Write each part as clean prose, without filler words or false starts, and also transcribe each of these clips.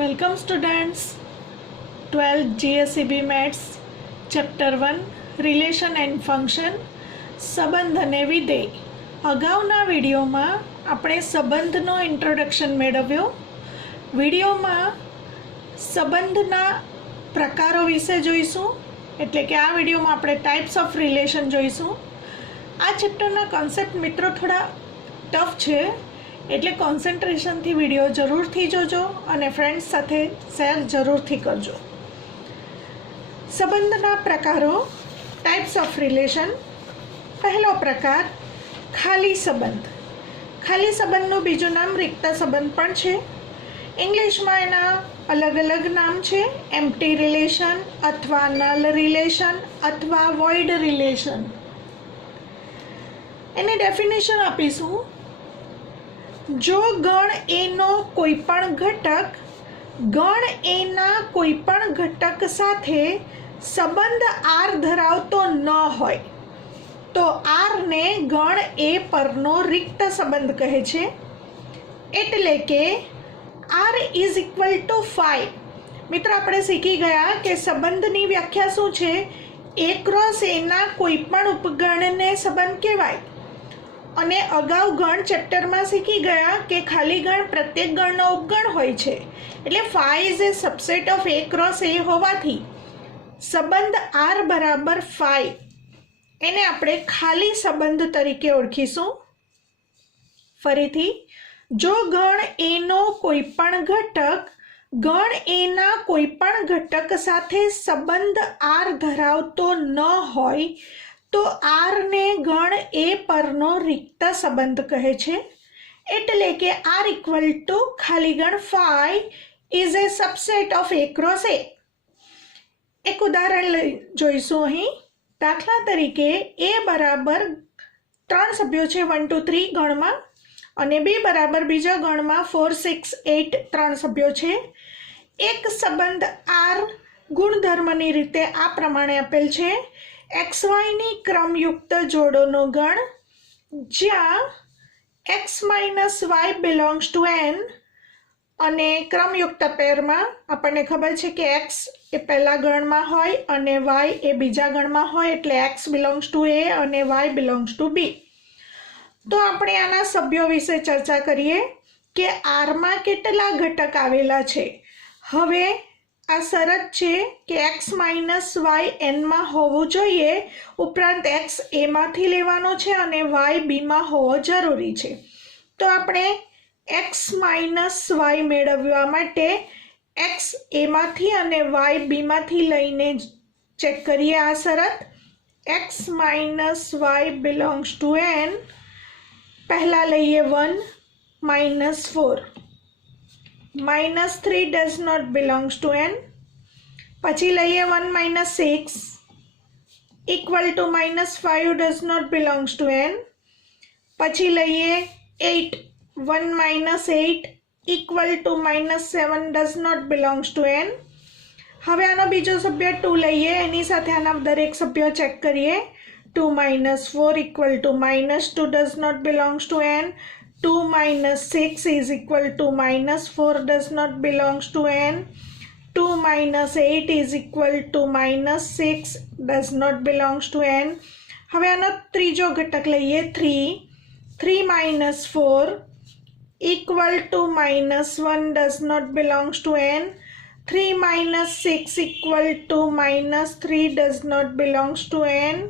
Welcome students, 12th GSEB Maths Chapter 1 Relation and Function સંબંધ અને વિધેય. અગાઉના વિડીયોમાં આપણે સંબંધનો ઇન્ટ્રોડક્શન મેળવ્યો. વિડીયોમાં સંબંધના પ્રકારો વિશે જોઈશું, એટલે કે આ વિડીયોમાં આપણે ટાઈપ્સ ઓફ રિલેશન જોઈશું. આ ચેપ્ટરના કોન્સેપ્ટ મિત્રો થોડા ટફ છે, એટલે કોન્સન્ટ્રેશનથી વિડીયો જરૂરથી જોજો અને ફ્રેન્ડ્સ સાથે શેર જરૂરથી કરજો. સંબંધના પ્રકારો, ટાઈપ્સ ઓફ રિલેશન. પહેલો પ્રકાર ખાલી સંબંધ. ખાલી સંબંધનું બીજું નામ રિક્ત સંબંધ પણ છે. ઇંગ્લિશમાં એના અલગ અલગ નામ છે, એમ્પ્ટી રિલેશન અથવા નલ રિલેશન અથવા વોઇડ રિલેશન. એની ડેફિનેશન આપીશું. જો ગણ એનો કોઈપણ ઘટક ગણ એના કોઈપણ ઘટક સાથે સંબંધ આર ધરાવતો ન હોય તો આરને ગણ એ પરનો રિક્ત સંબંધ કહે છે. એટલે કે આર ઇઝ ઇક્વલ ટુ 5. મિત્રો, આપણે શીખી ગયા કે સંબંધની વ્યાખ્યા શું છે. એ ક્રોસ એના કોઈપણ ઉપગણને સંબંધ કહેવાય. અને અગાઉ ગણ ચેપ્ટરમાં શીખી ગયા કે ખાલી ગણ પ્રત્યેક ગણનો ઉપગણ હોય છે. એટલે 5 is a subset of A cross A હોવાથી સંબંધ આર બરાબર 5 એને આપણે ખાલી સંબંધ તરીકે ઓળખીશું. ફરીથી, જો ગણ એનો કોઈપણ ઘટક ગણ એના કોઈપણ ઘટક સાથે સંબંધ આર ધરાવતો ન હોય તો આરને ગણ એ પરનો રિક્ત સંબંધ કહે છે. એટલે કે આર ઇક્વલ ટુ ખાલી ગણ 5 is a subset of A cross A. એક ઉદાહરણ જોઈશું અહીં. દાખલા તરીકે એ બરાબર 3 સભ્યો છે 1 2 3 ગણમાં, અને બી બરાબર બીજા ગણમાં 4 6 8 3 સભ્યો છે. એક સંબંધ આર ગુણધર્મની રીતે આ પ્રમાણે આપેલ છે. XYની ક્રમયુક્ત જોડોનો ગણ જ્યાં X minus Y belongs to N, અને ક્રમયુક્ત પેરમાં આપણને ખબર છે કે X એ પહેલા ગણમાં હોય અને Y એ બીજા ગણમાં હોય, એટલે X બિલોંગ્સ ટુ A અને Y બિલોંગ્સ ટુ B. તો આપણે આના સભ્યો વિશે ચર્ચા કરીએ કે આરમાં કેટલા ઘટક આવેલા છે. હવે આ શરત છે કે X માઇનસ Y Nમાં હોવું જોઈએ, ઉપરાંત X એમાંથી લેવાનો છે અને Y બીમાં હોવો જરૂરી છે. તો આપણે X માઇનસ Y મેળવવા માટે X એમાંથી અને Y બીમાંથી લઈને ચેક કરીએ આ શરત. X minus Y belongs to N. પહેલાં લઈએ 1 minus 4. minus 3 does not belongs to N. પછી લઈએ 1 minus 6 equal to minus 5 does not belongs to N. પછી લઈએ 8 1 minus 8 equal to minus 7 does not belongs to N. હવે આનો બીજો સભ્ય 2 લઈએ, એની સાથે આના દરેક સભ્યો ચેક કરીએ. 2 minus 4 equal to minus 2 does not belongs to N. 2 minus 6 is equal to minus 4 does not belongs to N. 2 minus 8 is equal to minus 6 does not belongs to N. હવે આનો ત્રીજો ઘટક લઈએ 3. 3 minus 4 equal to minus 1 does not belongs to N. 3 minus 6 equal to minus 3 does not belongs to N.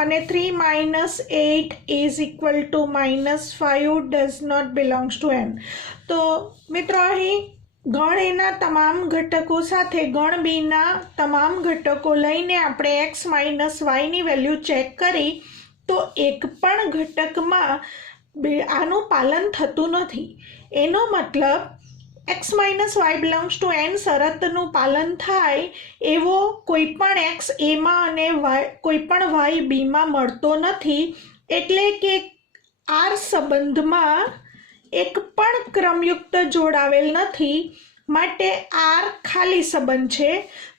અને 3 minus 8 is equal to minus 5 does not belongs to N. તો મિત્રો, અહીં ગણ એના તમામ ઘટકો સાથે ગણ બીના તમામ ઘટકો લઈને આપણે X માઇનસ Yની વેલ્યુ ચેક કરી તો એક પણ ઘટકમાં આનું પાલન થતું નથી. એનો મતલબ X minus Y belongs to N શરતનું પાલન થાય એવો કોઈપણ X એમાં અને કોઈપણ Y બીમાં મળતો નથી. એટલે કે આર સંબંધમાં એક પણ ક્રમયુક્ત જોડાવેલ નથી, માટે આર ખાલી સંબંધ છે.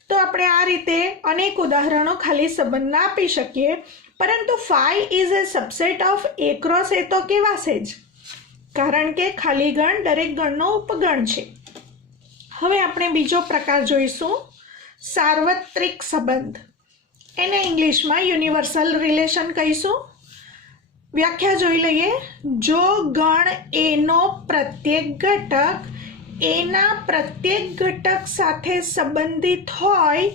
તો આપણે આ રીતે અનેક ઉદાહરણો ખાલી સંબંધના આપી શકીએ. પરંતુ 5 is a subset of A cross A તો કહેવાશે જ, કારણ કે ખાલી ગણ દરેક ગણનો ઉપગણ છે. હવે આપણે બીજો પ્રકાર જોઈશું, સાર્વત્રિક સંબંધ. એને ઇંગ્લિશમાં યુનિવર્સલ રિલેશન કહીશું. વ્યાખ્યા જોઈ લઈએ. જો ગણ એનો પ્રત્યેક ઘટક એના પ્રત્યેક ઘટક સાથે સંબંધિત હોય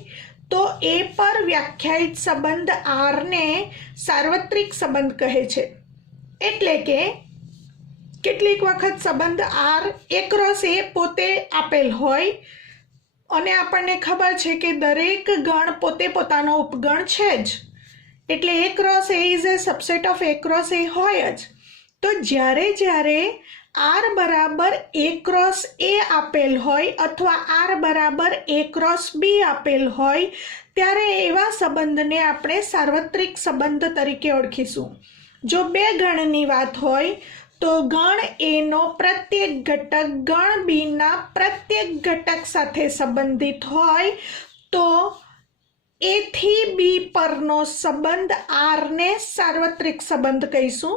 તો એ પર વ્યાખ્યાયિત સંબંધ આરને સાર્વત્રિક સંબંધ કહે છે. એટલે કે કેટલીક વખત સંબંધ આર એક્રોસ એ પોતે આપેલ હોય અને આપણને ખબર છે કે દરેક ગણ પોતે પોતાનો ઉપગણ છે જ, એટલે A cross A is a subset of A cross A હોય જ. તો જ્યારે જ્યારે આર બરાબર એ ક્રોસ એ આપેલ હોય અથવા આર બરાબર એ ક્રોસ બી આપેલ હોય ત્યારે એવા સંબંધને આપણે સાર્વત્રિક સંબંધ તરીકે ઓળખીશું. જો બે ગણની વાત હોય તો ગણ એનો પ્રત્યેક ઘટક ગણ બીના પ્રત્યેક ઘટક સાથે સંબંધિત હોય તો એ થી બી પરનો સંબંધ આરને સાર્વત્રિક સંબંધ કહીશું.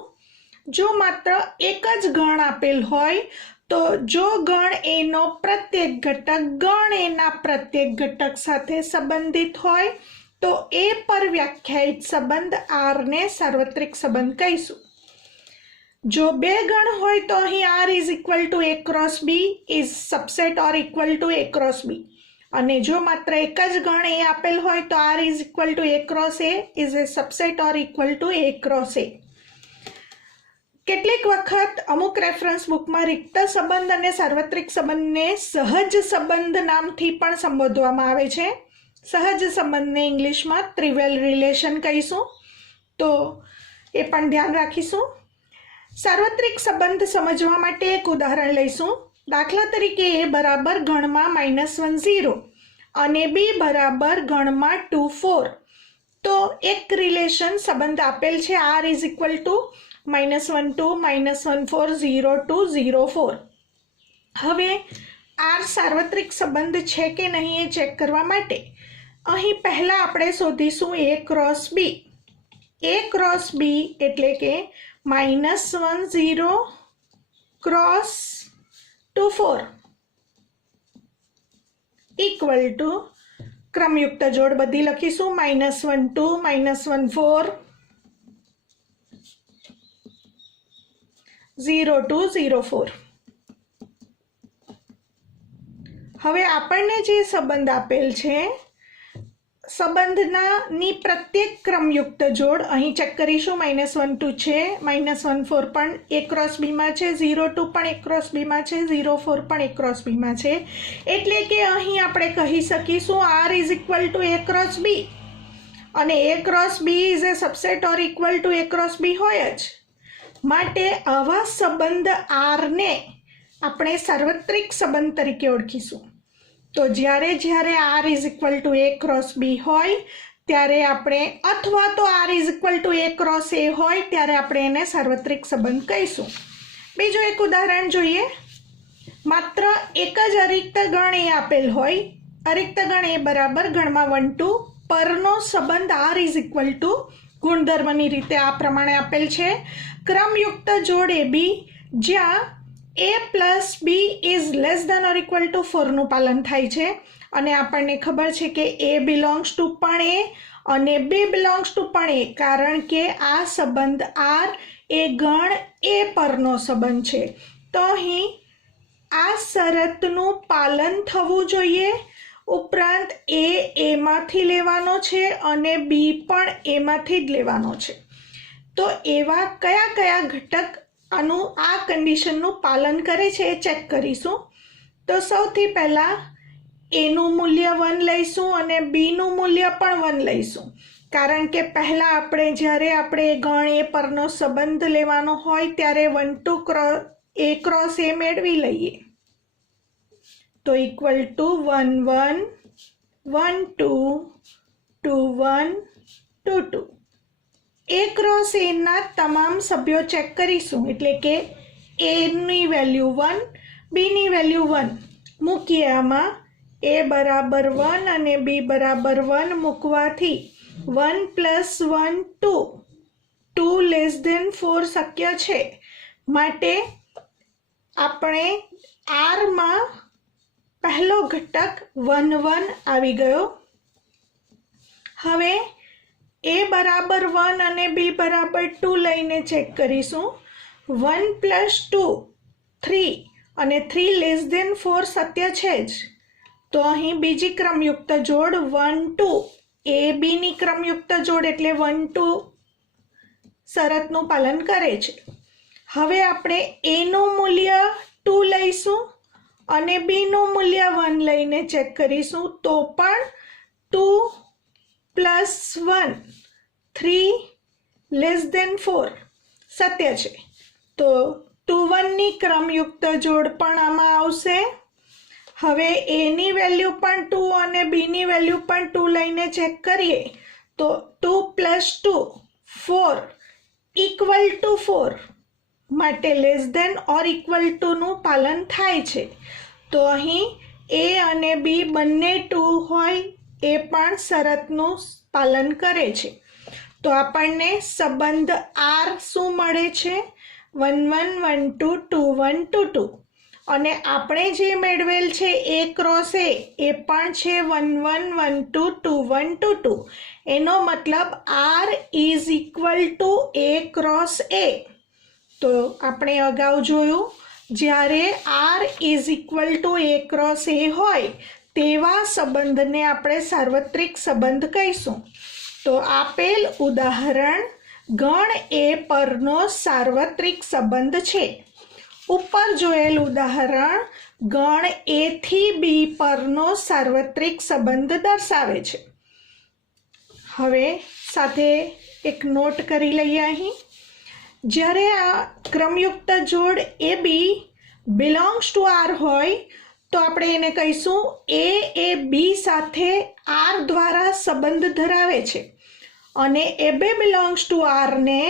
જો માત્ર એક જ ગણ આપેલ હોય તો જો ગણ એનો પ્રત્યેક ઘટક ગણ એના પ્રત્યેક ઘટક સાથે સંબંધિત હોય તો એ પર વ્યાખ્યાયિત સંબંધ આરને સાર્વત્રિક સંબંધ કહીશું. જો બે ગણ હોય તો અહીં R is equal to A cross B is subset or equal to A cross B, અને જો માત્ર એક જ ગણ એ આપેલ હોય તો R is equal to A cross A is a subset or equal to A cross A. કેટલીક વખત અમુક રેફરન્સ બુકમાં રિક્ત સંબંધ અને સાર્વત્રિક સંબંધને સહજ સંબંધ નામથી પણ સંબોધવામાં આવે છે. સહજ સંબંધને ઇંગ્લિશમાં ટ્રિવિયલ રિલેશન કહીશું, તો એ પણ ધ્યાન રાખીશું. સાર્વત્રિક સંબંધ સમજવા માટે એક ઉદાહરણ લઈશું. દાખલા તરીકે એ બરાબર ગણમાં -1 0 અને બી બરાબર ગણમાં 2 4. તો એક રિલેશન સંબંધ આપેલ છે આર ઇઝ ઇક્વલ ટુ -1 2 -1 4 0 2 0 4. હવે આર સાર્વત્રિક સંબંધ છે કે નહીં એ ચેક કરવા માટે અહીં પહેલાં આપણે શોધીશું એ ક્રોસ બી. એ ક્રોસ બી એટલે કે -1 0 ક્રોસ 2 4 ઇક્વલ ટુ ક્રમયુક્ત જોડ બધી લખીશું -1 2 -1 4 0 2 0 4. હવે આપણને જે સંબંધ આપેલ છે સંબંધની પ્રત્યેક ક્રમયુક્ત જોડ અહીં ચેક કરીશું. -1 2 છે, -1 4 પણ એ ક્રોસ બીમાં છે, 0 2 પણ એ ક્રોસ બીમાં છે, 0 4 પણ એ ક્રોસ બીમાં છે. એટલે કે અહીં આપણે કહી શકીશું R is equal to A cross B, અને A cross B is a subset or equal to A cross B હોય જ. માટે આવા સંબંધ આરને આપણે સાર્વત્રિક સંબંધ તરીકે ઓળખીશું. તો જ્યારે જ્યારે R is equal to A cross B હોય ત્યારે આપણે, અથવા તો R is equal to A cross A હોય ત્યારે આપણે એને સાર્વત્રિક સંબંધ કહીશું. બીજું એક ઉદાહરણ જોઈએ. માત્ર એક જ અરિક્ત ગણ એ આપેલ હોય, અરિક્ત ગણ એ બરાબર ગણમાં 1 2 પરનો સંબંધ આર ઇઝ ઇક્વલ ટુ ગુણધર્મની રીતે આ પ્રમાણે આપેલ છે. ક્રમયુક્ત જોડ એ બી જ્યાં a plus B is less than or equal to 4નું પાલન થાય છે, અને આપણને ખબર છે કે a બિલોંગ્સ ટુ પણ એ અને b બિલોંગ્સ ટુ પણ એ, કારણ કે આ સંબંધ આર એ ગણ એ પરનો સંબંધ છે. તો અહીં આ શરતનું પાલન થવું જોઈએ. ઉપરાંત a એમાંથી લેવાનો છે અને b પણ એમાંથી જ લેવાનો છે. તો એવા કયા કયા ઘટક આ કન્ડિશનનું પાલન કરે છે એ ચેક કરીશું. તો સૌથી પહેલાં એનું મૂલ્ય 1 લઈશું અને બીનું મૂલ્ય પણ 1 લઈશું, કારણ કે પહેલાં આપણે જ્યારે આપણે ગણ એ પરનો સંબંધ લેવાનો હોય ત્યારે 1 2 એ ક્રોસ એ મેળવી લઈએ. તો ઇક્વલ ટુ 1 1 1 2 2 1 2 2. એ ક્રોસ એના તમામ સભ્યો ચેક કરીશું, એટલે કે એની વેલ્યુ 1, બીની વેલ્યુ 1 મૂકીએ. આમાં એ બરાબર 1 અને બી બરાબર 1 મૂકવાથી 1 + 1 2, 2 લેસ ધેન 4 શક્ય છે. માટે આપણે આરમાં પહેલો ઘટક 1 1 આવી ગયો. હવે a બરાબર 1 અને b બરાબર 2 લઈને ચેક કરીશું. 1 + 2 3 અને 3 < 4 સત્ય છે જ. તો અહીં બીજી ક્રમયુક્ત જોડ 1 2 a b ની ક્રમયુક્ત જોડ એટલે 1 2 શરતનું પાલન કરે છે. હવે આપણે a નું મૂલ્ય 2 લઈશું અને b નું મૂલ્ય 1 લઈને ચેક કરીશું. તો પણ 2 + 1 3 < 4 સત્ય છે. તો 2 1 ની ક્રમયુક્ત જોડ પણ આમાં આવશે. હવે a ની વેલ્યુ પણ 2 અને b ની વેલ્યુ પણ 2 લઈને ચેક કરીએ. તો 2 + 2 4 = 4 માટે <= નું પાલન થાય છે. તો અહીં a અને b બંને 2 હોય એ પણ શરતનું પાલન કરે છે. તો આપણને સંબંધ R શું મળે છે? 1 1 1 2 2 1 2 2. અને આપણે જે મેળવેલ છે a ક્રોસ a એ પણ છે 1 1 1 2 2 1 2 2. એનો મતલબ R = a ક્રોસ a. તો આપણે અગાઉ જોયું, જ્યારે R = a ક્રોસ a હોય તેવા સંબંધને આપણે સાર્વત્રિક સંબંધ કહીશું. તો આપેલ ઉદાહરણ ગણ A પરનો સાર્વત્રિક સંબંધ છે. ઉપર જોયેલ ઉદાહરણ ગણ A થી B પરનો સાર્વત્રિક સંબંધ દર્શાવે છે. હવે સાથે એક નોટ કરી લઈએ. અહીં જ્યારે આ ક્રમયુક્ત જોડ AB belongs to R હોય તો આપણે એને કહીશું A એ B સાથે R દ્વારા સંબંધ ધરાવે છે અને AB belongs to R ને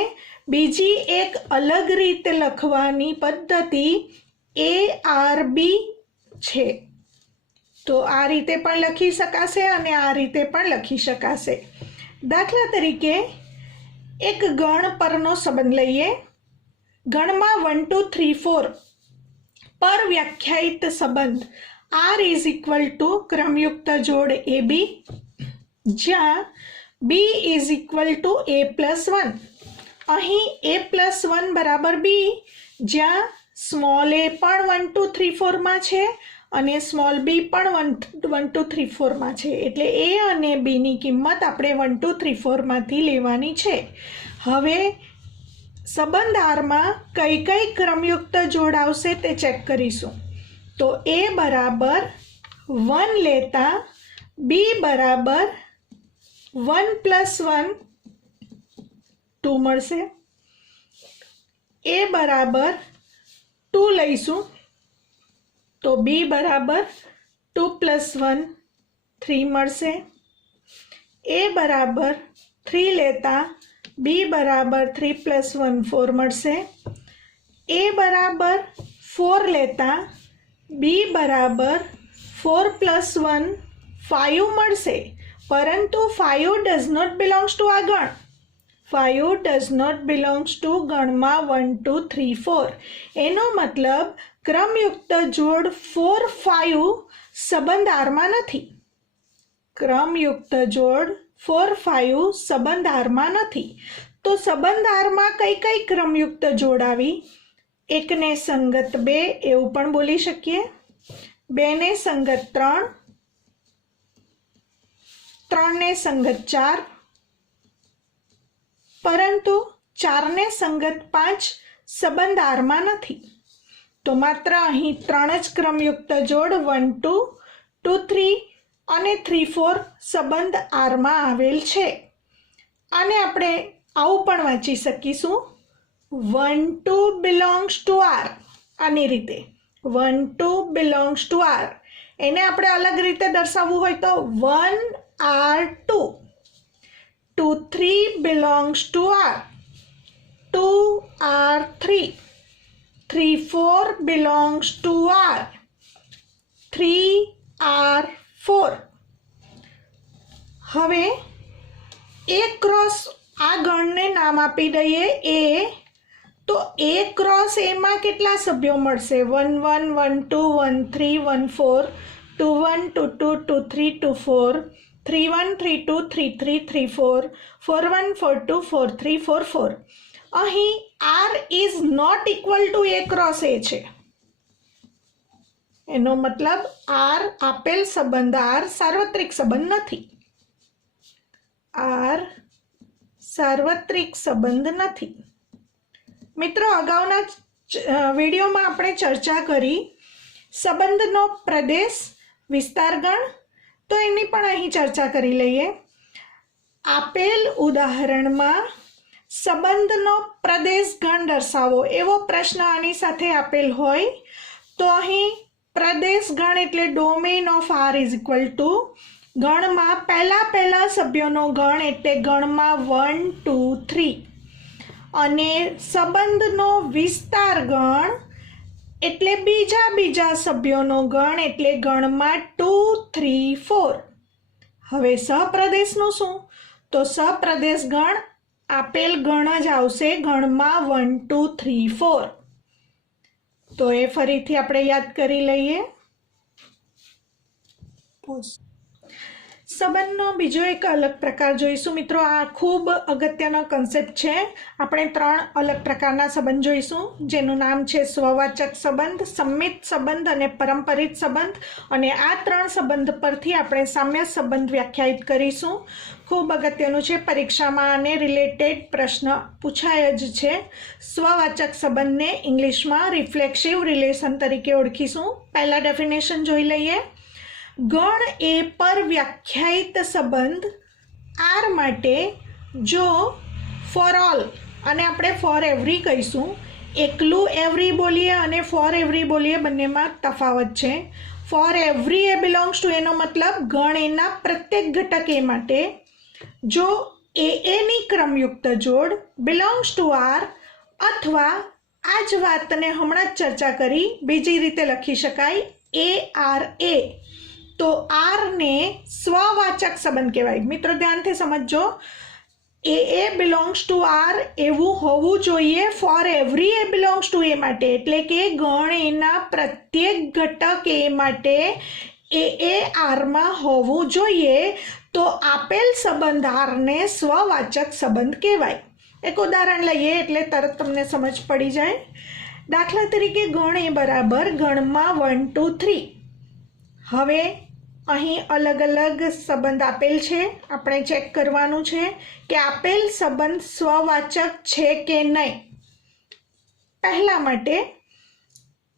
બીજી એક અલગ રીતે લખવાની પદ્ધતિ ARB છે. તો આ રીતે પણ લખી શકાશે અને આ રીતે પણ લખી શકાશે. દાખલા તરીકે એક ગણ પરનો સંબંધ લઈએ. ગણમાં 1 2 3 4 પર વ્યાખ્યાયિત સંબંધ R = ક્રમયુક્ત જોડ AB જ્યાં B = a + 1. અહીં a + 1 = b જ્યાં સ્મોલ a પણ 1 2 3 4 માં છે અને સ્મોલ b પણ 1 2 3 4 માં છે. એટલે a અને b ની કિંમત આપણે 1 2 3 4 માંથી લેવાની છે. હવે સંબંધ R માં કઈ કઈ ક્રમયુક્ત જોડ આવશે તે ચેક કરીશું. તો a બરાબર 1 લેતા b બરાબર 1 + 1 2 મળશે. a બરાબર 2 લઈશું તો b બરાબર 2 + 1 3 મળશે. a બરાબર 3 લેતા b બરાબર 3 + 1 4 મળશે. a બરાબર 4 લેતા b બરાબર 4 + 1 5 મળશે. પરંતુ 5 does not belongs to આ ગણ. 5 does not belongs to ગણમાં 1 2 3 4. એનો મતલબ ક્રમયુક્ત જોડ 4 5 સંબંધ આરમાં નથી. ક્રમયુક્ત જોડ 4 5 સંબંધ આરમાં નથી. તો સંબંધ આરમાં કઈ કઈ ક્રમયુક્ત જોડ આવી? એકને સંગત 2 એવું પણ બોલી શકીએ, 2 ને સંગત 3, 3 ને સંગત 4, પરંતુ 4 ને સંગત 5 સંબંધ આરમાં નથી. તો માત્ર અહીં 3 જ ક્રમયુક્ત જોડ 1 2 2 3 અને 3 4 સંબંધ આરમાં આવેલ છે. આને આપણે આવું પણ વાંચી શકીશું 1 2 belongs to R. આની રીતે 1 2 belongs to R. એને આપણે અલગ રીતે દર્શાવવું હોય તો 1 R2, 2 3 belongs to R, 2 R3, 3 4 belongs to R, 3 R4. હવે A ક્રોસ આ ગણને નામ આપી દઈએ A. તો A ક્રોસ A માં કેટલા સભ્યો મળશે? 1 1 1 2 1 3 1 4 2 1 2 2 2 3 2 4 3 1 3 2 3 3 3 4 4 1 4 2 4 3 4 4. અહીં R is not equal to A cross A છે. એનો મતલબ R આપેલ સંબંધ R સાર્વત્રિક સંબંધ નથી. R સાર્વત્રિક સંબંધ નથી. મિત્રો, અગાઉના વિડીયોમાં આપણે ચર્ચા કરી સંબંધનો પ્રદેશ વિસ્તારગણ, તો એની પણ અહીં ચર્ચા કરી લઈએ. આપેલ ઉદાહરણમાં સંબંધનો પ્રદેશ ગણ દર્શાવો એવો પ્રશ્ન આની સાથે આપેલ હોય તો અહીં પ્રદેશ ગણ એટલે domain of R is equal to ગણમાં પહેલા સભ્યોનો ગણ એટલે ગણમાં 1 2 3 અને સંબંધનો વિસ્તાર ગણ એટલે બીજા સભ્યોનો ગણ એટલે ગણમાં 2 3 4. હવે સહપ્રદેશનું શું? તો સહપ્રદેશ ગણ આપેલ ગણ જ આવશે ગણમાં 1 2 3 4. તો એ ફરીથી આપણે યાદ કરી લઈએ. સંબંધનો બીજો એક અલગ પ્રકાર જોઈશું. મિત્રો, આ ખૂબ અગત્યનો કન્સેપ્ટ છે. આપણે 3 અલગ પ્રકારના સંબંધ જોઈશું, જેનું નામ છે સ્વવાચક સંબંધ, સંમિત સંબંધ અને પરંપરિત સંબંધ. અને આ 3 સંબંધ પરથી આપણે સામ્ય સંબંધ વ્યાખ્યાયિત કરીશું. ખૂબ અગત્યનું છે. પરીક્ષામાં આને રિલેટેડ પ્રશ્ન પૂછાય જ છે. સ્વવાચક સંબંધને ઇંગ્લિશમાં રિફ્લેક્સિવ રિલેશન તરીકે ઓળખીશું. પહેલા ડેફિનેશન જોઈ લઈએ. ગણ A પર વ્યાખ્યાયિત સંબંધ R માટે જો ફોર ઓલ, અને આપણે ફોર એવરી કહીશું, એકલું એવરી બોલીએ અને ફોર એવરી બોલીએ, બંનેમાં તફાવત છે. For every A belongs two એનો મતલબ ગણ એના પ્રત્યેક ઘટક એ માટે જો ની ક્રમયુક્ત જોડ બિલોંગ્સ ટુ R, અથવા આ જ વાતને હમણાં જ ચર્ચા કરી બીજી રીતે લખી શકાય ARA, તો R ને સ્વવાચક સંબંધ કહેવાય. મિત્રો, ધ્યાનથી સમજજો. A બિલોંગ્સ ટુ R એવું હોવું જોઈએ for every A belongs two A માટે, એટલે કે ગણ એના પ્રત્યેક ઘટક એ માટે આરમાં હોવું જોઈએ. તો આપેલ સંબંધ R ને સ્વવાચક સંબંધ કહેવાય. એક ઉદાહરણ લઈએ એટલે તરત તમને સમજ પડી જાય. દાખલા તરીકે ગણ A બરાબર ગણમાં 1 2 3. હવે અહીં અલગ અલગ સંબંધ આપેલ છે. આપણે ચેક કરવાનું છે કે આપેલ સંબંધ સ્વવાચક છે કે નહીં. પહેલા માટે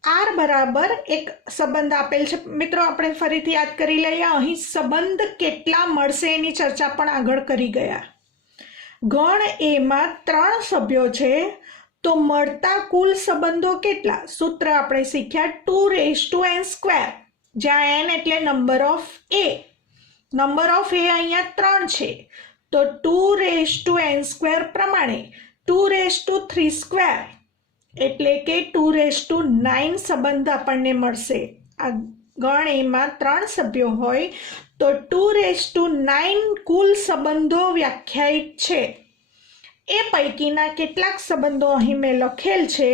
R બરાબર એક સંબંધ આપેલ છે. મિત્રો, આપણે ફરીથી યાદ કરી લઈએ. અહીં સંબંધ કેટલા મળશે એની ચર્ચા પણ આગળ કરી ગયા. ગણ એમાં 3 સભ્યો છે, તો મળતા કુલ સંબંધો કેટલા? સૂત્ર આપણે શીખ્યા 2n², જ્યાં n એટલે number of A. Number of A અહીંયા 3 છે, તો 2n² પ્રમાણે 2^3² એટલે કે 2^9 સંબંધ આપણને મળશે. આ ગણ એમાં 3 સભ્યો હોય તો 2^9 કુલ સંબંધો વ્યાખ્યાયિત છે. એ પૈકીના કેટલાક સંબંધો અહીં મેં લખેલ છે.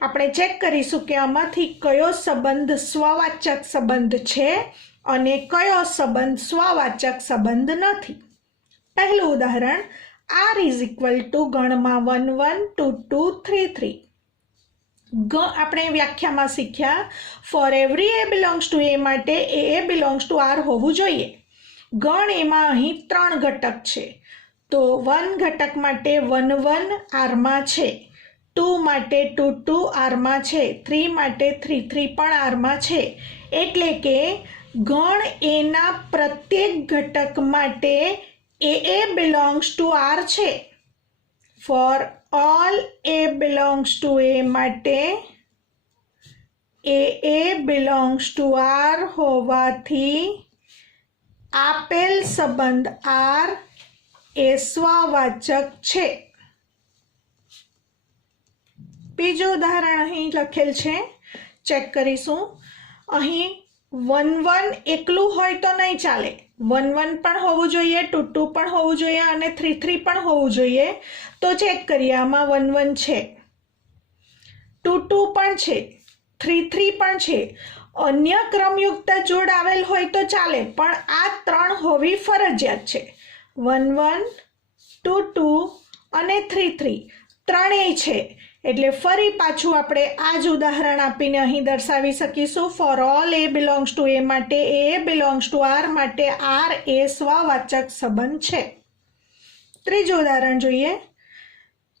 આપણે ચેક કરીશું કે આમાંથી કયો સંબંધ સ્વવાચક સંબંધ છે અને કયો સંબંધ સ્વવાચક સંબંધ નથી. પહેલું ઉદાહરણ, R ઇઝ ઇક્વલ ટુ ગણમાં 1 1 2 2 3 3. આપણે વ્યાખ્યામાં શીખ્યા for every A belongs two A માટે A બિલોંગ્સ ટુ R હોવું જોઈએ. ગણ એમાં અહીં 3 ઘટક છે, તો 1 ઘટક માટે 1 1 આરમાં છે, 2 માટે 2 2 આરમાં છે, 3 માટે 3 3 પણ આરમાં છે. એટલે કે ગણ એના પ્રત્યેક ઘટક માટે A બિલોંગ્સ ટુ R છે. For all A belongs to A માટે A બિલોંગ્સ ટુ R હોવાથી આપેલ સંબંધ R એ સ્વવાચક છે. બીજું ઉદાહરણ અહીં લખેલ છે, ચેક કરીશું. અહીં 1 1 એકલું હોય તો નહીં ચાલે. 1 1 પણ હોવું જોઈએ, 2 2 પણ હોવું જોઈએ અને 3 3 પણ હોવું જોઈએ. તો ચેક કરીએ. આમાં 1 1 છે, 2 2 પણ છે, 3 3 પણ છે. अन्य क्रमयुक्त जोड़ आवेल होय तो चाले, पण आ 3 होवी फरजियात छे। 1 1 2 2 અને 3 3 ત્રણેય છે। એટલે ફરી પાછું આપણે આ જ ઉદાહરણ આપીને અહીં દર્શાવી શકીશું। For all A belongs to A માટે એ બિલોંગ્સ ટુ આર માટે આર એ સ્વવાચક સંબંધ છે। ત્રીજું ઉદાહરણ જોઈએ।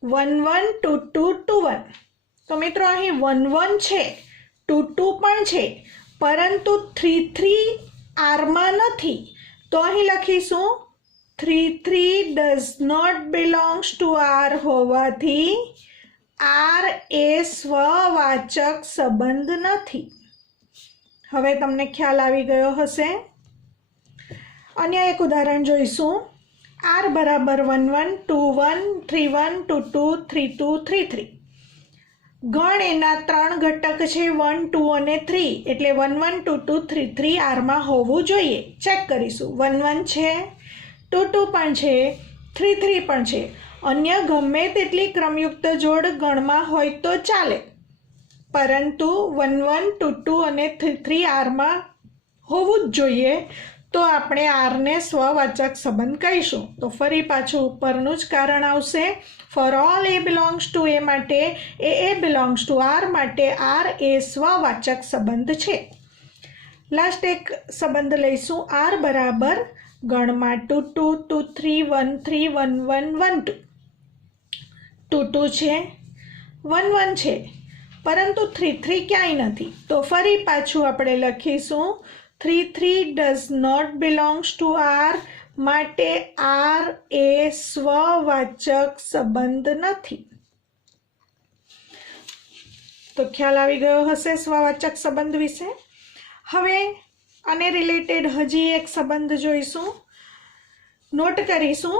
1 1 2 2 2 1। તો મિત્રો અહીં 1 1 છે, 2 2 પણ છે, પરંતુ 3 3 આરમાં નથી। તો અહીં લખીશું 3 3 does not belongs to R હોવાથી આર એ સ્વવાચક સંબંધ નથી। હવે તમને ખ્યાલ આવી ગયો હશે। અન્ય એક ઉદાહરણ જોઈશું। આર બરાબર 1 1 2 1 3 1 2 2 3 2 3 3। ગણ એના 3 ઘટક છે 1 2 અને 3, એટલે 1 1 2 2 3 3 આરમાં હોવું જોઈએ। ચેક કરીશું। 1 1 છે, 2 2 પણ છે, 3 3 પણ છે। અન્ય ગમે તેટલી ક્રમયુક્ત જોડ ગણમાં હોય તો ચાલે, પરંતુ 1 1 2 2 અને 3 3 આરમાં હોવું જ જોઈએ, તો આપણે આરને સ્વવાચક સંબંધ કહીશું। તો ફરી પાછું ઉપરનું જ કારણ આવશે। For all A belongs to A માટે એ બિલોંગ્સ ટુ આર માટે આર એ સ્વવાચક સંબંધ છે। લાસ્ટ એક સંબંધ લઈશું। આર બરાબર ગણમાં 2 2 2 3 1 3 1 1 1 2 2 2 છે, 1 1 છે, પરંતુ 3 3 ક્યાંય નથી। તો ફરી પાછું આપણે લખીશું 3 3 does not belongs to R માટે આર એ સ્વવાચક સંબંધ નથી। તો ખ્યાલ આવી ગયો હશે સ્વવાચક સંબંધ વિશે। હવે આને રિલેટેડ હજી એક સંબંધ જોઈશું, નોટ કરીશું,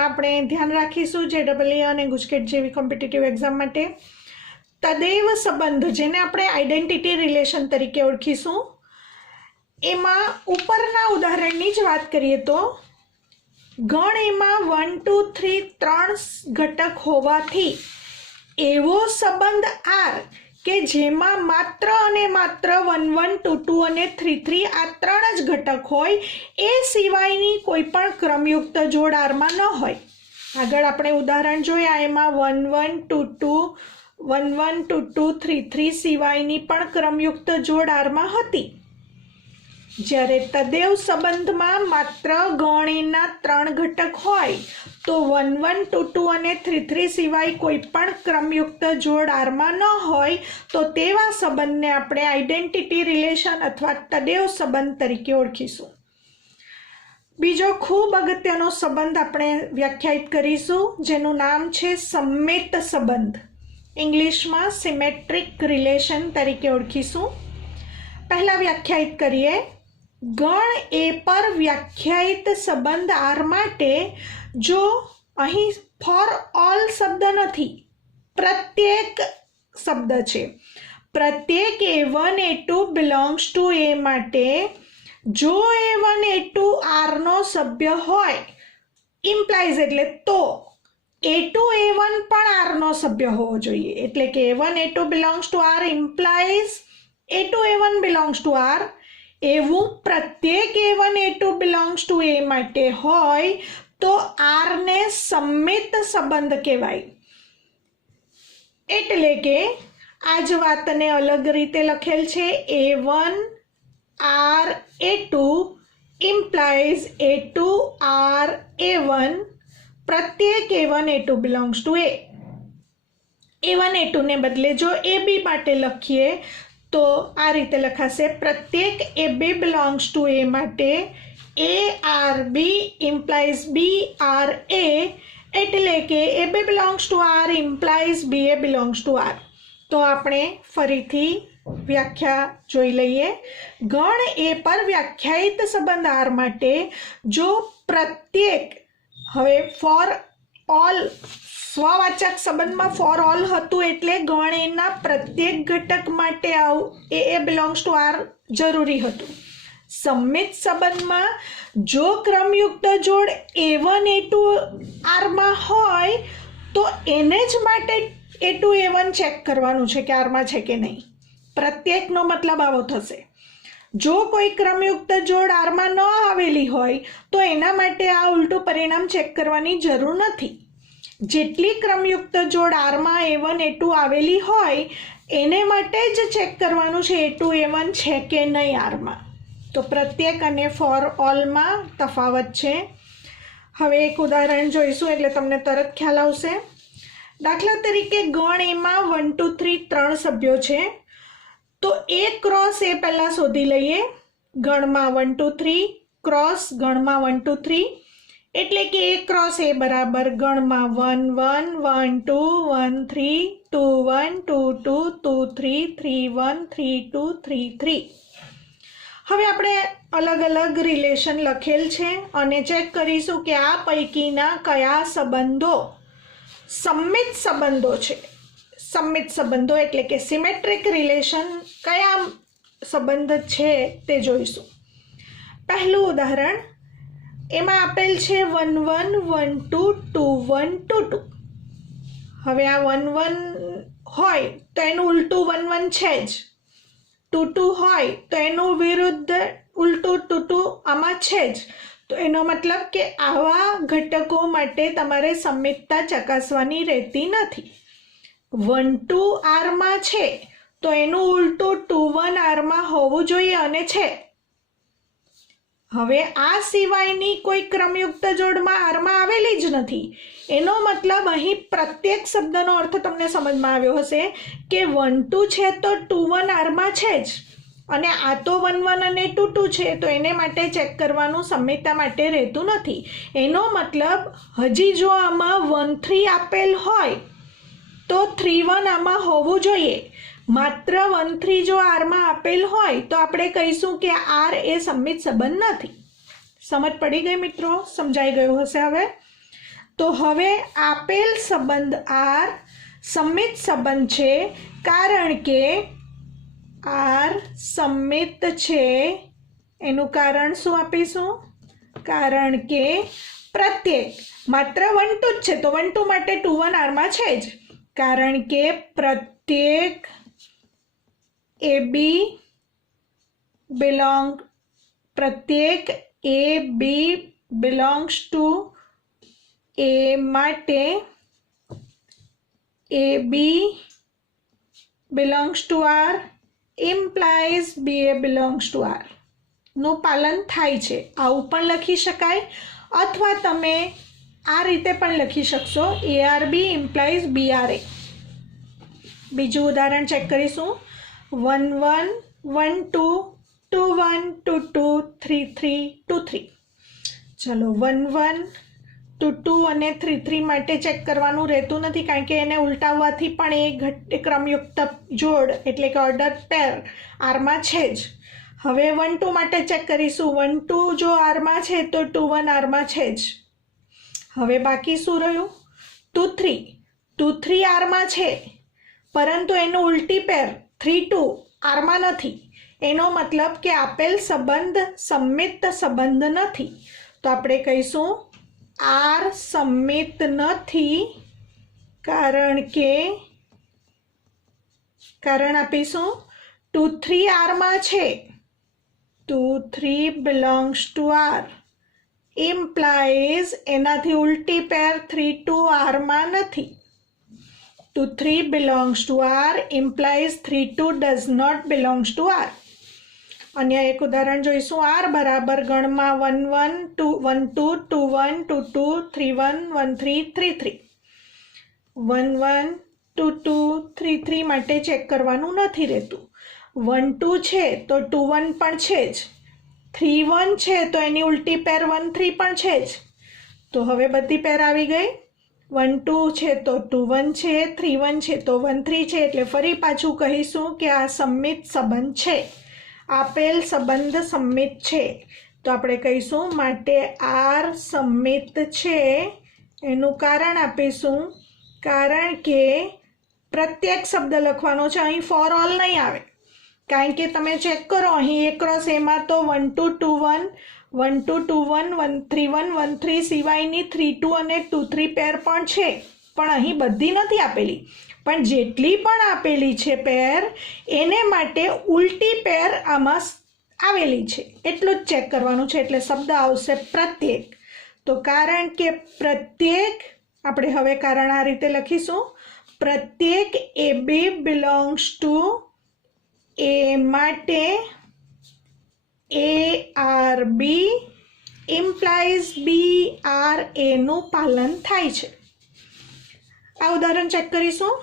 આપણે ધ્યાન રાખીશું JEE અને ગુજકેટ જેવી કોમ્પિટિટિવ એક્ઝામ માટે। તદેવ સંબંધ, જેને આપણે આઈડેન્ટિટી રિલેશન તરીકે ઓળખીશું, એમાં ઉપરના ઉદાહરણની જ વાત કરીએ તો ગણ એમાં 1 2 3 3 ઘટક હોવાથી એવો સંબંધ આર કે જેમાં માત્ર અને માત્ર 1 1 2 2 અને 3 3 આ 3 જ ઘટક હોય, એ સિવાયની કોઈ પણ ક્રમયુક્ત જોડ આરમાં ન હોય। આગળ આપણે ઉદાહરણ જોયા, એમાં 1 1 2 2 1 1 2 2 3 3 સિવાયની પણ ક્રમયુક્ત જોડ આરમાં હતી। જ્યારે તદેવ સંબંધમાં માત્ર ગણ એના 3 ઘટક હોય, તો 1 1 2 2 અને 3 3 સિવાય કોઈ પણ ક્રમયુક્ત જોડ આરમાં ન હોય, તો તેવા સંબંધને આપણે આઈડેન્ટિટી રિલેશન અથવા તદેવ સંબંધ તરીકે ઓળખીશું। બીજો ખૂબ અગત્યનો સંબંધ આપણે વ્યાખ્યાયિત કરીશું, જેનું નામ છે સંમિત સંબંધ, ઇંગ્લિશમાં સિમેટ્રિક રિલેશન તરીકે ઓળખીશું। પહેલા વ્યાખ્યાયિત કરીએ। ગણ એ પર વ્યાખ્યાયિત સંબંધ આર માટે જો અહીં ફોર ઓલ શબ્દ નથી, પ્રત્યેક શબ્દ છે, પ્રત્યેક A1 A2 belongs to A માટે જો A1 A2 આરનો સભ્ય હોય, ઇમ્પ્લાઇઝ એટલે તો A2 A1 પણ આરનો સભ્ય હોવો જોઈએ। એટલે કે A1 A2 belongs to R implies A2 A1 belongs to R, એવું પ્રત્યેક A1 A2 belongs to A માટે હોય તો આરને સંમિત સંબંધ કહેવાય। એટલે કે આ જ વાતને અલગ રીતે લખેલ છે, A1 R A2 implies A2 R A1, પ્રત્યેક A1 A2 belongs to A. A1 A2 ને બદલે જો AB માટે લખીએ તો આ રીતે લખાશે, પ્રત્યેક AB બિલોંગ્સ ટુ એ માટે A R B implies B R A, એટલે કે AB belongs to R implies BA belongs to R। તો આપણે ફરીથી વ્યાખ્યા જોઈ લઈએ। ગણ એ પર વ્યાખ્યાયિત સંબંધ આર માટે જો પ્રત્યેક, હવે ફોર ઓલ સ્વવાચક સંબંધમાં ફોર ઓલ હતું, એટલે ગણ એના પ્રત્યેક ઘટક માટે એ બિલોંગ્સ ટુ આર જરૂરી હતું। સંમિત સંબંધમાં જો ક્રમયુક્ત જોડ A1 A2 આરમાં હોય તો એને જ માટે A2 A1 ચેક કરવાનું છે કે આરમાં છે કે નહીં। પ્રત્યેકનો મતલબ આવો થશે. જો કોઈ ક્રમયુક્ત જોડ આરમાં ન આવેલી હોય તો એના માટે આ ઉલટું પરિણામ ચેક કરવાની જરૂર નથી. જેટલી ક્રમયુક્ત જોડ આરમાં A1 A2 આવેલી હોય એને માટે જ ચેક કરવાનું છે A2 A1 છે કે નહીં આરમાં. તો પ્રત્યેક અને ફોર ઓલમાં તફાવત છે. હવે એક ઉદાહરણ જોઈશું એટલે તમને તરત ખ્યાલ આવશે. દાખલા તરીકે ગણ એમાં 1 2 3 3 સભ્યો છે. તો A ક્રોસ A પહેલાં શોધી લઈએ. ગણમાં 1 2 3 ક્રોસ ગણમાં 1 2 3 એટલે કે A ક્રોસ A બરાબર ગણમાં 1 1 1 2 1 3 2 1 2 2 2 3 3 1 3 2 3 3. હવે આપણે અલગ અલગ રિલેશન લખેલ છે અને ચેક કરીશું કે આ પૈકીના કયા સંબંધો સમમિત સંબંધો છે. સમમિત સંબંધો એટલે કે સિમેટ્રિક રિલેશન કયા સંબંધ છે તે જોઈશું. પહેલું ઉદાહરણ એમાં આપેલ છે 1 1 1 2 2 1 2 2. હવે આ 1 1 હોય તો એનું ઉલટું 1 1 છે જ. 2 2 હોય તો એનું વિરુદ્ધ ઉલટું 2 2 આમાં છે જ. તો એનો મતલબ કે આવા ઘટકો માટે તમારે સમમિતતા ચકાસવાની રહેતી નથી. 1 2 આરમાં છે તો એનું ઉલટું 2 1 આરમાં હોવું જોઈએ અને છે. હવે આ સિવાયની કોઈ ક્રમયુક્ત જોડમાં આરમાં આવેલી જ નથી. એનો મતલબ અહીં પ્રત્યેક શબ્દનો અર્થ તમને સમજમાં આવ્યો હશે કે 1 2 છે તો 2 1 આરમાં છે જ અને આ તો 1 1 અને 2 2 છે તો એને માટે ચેક કરવાનું સમમિતતા માટે રહેતું નથી. એનો મતલબ હજી જો આમાં 1 3 આપેલ હોય તો 3 1 આમાં હોવું જોઈએ. માત્ર 1 3 જો આરમાં આપેલ હોય તો આપણે કહીશું કે આર એ સમમિત સંબંધ નથી. સમજ પડી ગઈ મિત્રો? સમજાઈ ગયું હશે હવે? તો હવે આપેલ સંબંધ આર સમમિત સંબંધ છે કારણ કે આર સમમિત છે. એનું કારણ શું આપીશું? કારણ કે પ્રત્યેક માત્ર 1 2 જ છે તો 1 2 માટે 2 1 આરમાં છે જ. કારણ કે પ્રત્યેક AB belongs to A માટે AB belongs to R implies BA belongs to R નું પાલન થાય છે. આવું પણ લખી શકાય અથવા તમે આ રીતે પણ લખી શકશો ARB implies BRA. બીજું ઉદાહરણ ચેક કરીશું. 1 1 1 2 2 1 2 2 3 3 2 3. ચલો 1 1 2 2 અને 3 3 માટે ચેક કરવાનું રહેતું નથી કારણ કે એને ઉલટાવવાથી પણ એ ક્રમયુક્ત જોડ એટલે કે ઓર્ડર પેર આરમાં છે જ. હવે 1 2 માટે ચેક કરીશું. 1 2 જો આરમાં છે તો 2 1 આરમાં છે જ. હવે બાકી શું રહ્યું? 2 3 2 3 આરમાં છે પરંતુ એનું ઉલટી પેર 3 2 આરમાં નથી. એનો મતલબ કે આપેલ સંબંધ સમમિત સંબંધ નથી. તો આપણે કહીશું આર સમમિત નથી કારણ આપીશું 2 3 આરમાં છે. 2 3 belongs to R implies એનાથી ઉલટી પેર 3 2 આરમાં નથી. 2 3 belongs to R implies 3 2 does not belongs to R. અન્ય એક ઉદાહરણ જોઈશું. R બરાબર ગણમાં 1 1 2 1 2 2 1 2 2 3 1 1 3 3 3. 1 1 2 2 3 3 માટે ચેક કરવાનું નથી રહેતું. 1 2 છે તો 2 1 પણ છે જ. 3 1 છે તો એની ઉલટી પેર 1 3 પણ છે જ. તો હવે બધી પેર આવી ગઈ. 1 2 છે તો 2 1 છે. 3 1 છે તો 1 3 છે. એટલે ફરી પાછું કહીશું કે આ સમમિત સંબંધ છે. આપેલ સંબંધ સમમિત છે તો આપણે કહીશું માટે આર સમમિત છે. એનું કારણ આપીશું કારણ કે પ્રત્યેક શબ્દ લખવાનો છે. અહીં ફોર ઓલ નહીં આવે કારણ કે તમે ચેક કરો અહીં A ક્રોસ એમાં તો 1 2 2 1 1 2 2 1 1 3 1 1 3 સિવાયની 3 2 અને 2 3 પેર પણ છે પણ અહીં બધી નથી આપેલી. પણ જેટલી પણ આપેલી છે પેર એને માટે ઉલટી પેર આમાં આવેલી છે એટલું જ ચેક કરવાનું છે. એટલે શબ્દ આવશે પ્રત્યેક. તો કારણ કે પ્રત્યેક, આપણે હવે કારણ આ રીતે લખીશું, પ્રત્યેક AB બિલોંગ્સ ટુ A માટે ARB ઇમ્પ્લાઇઝ BRA નું પાલન થાય છે. આ ઉદાહરણ ચેક કરીશું.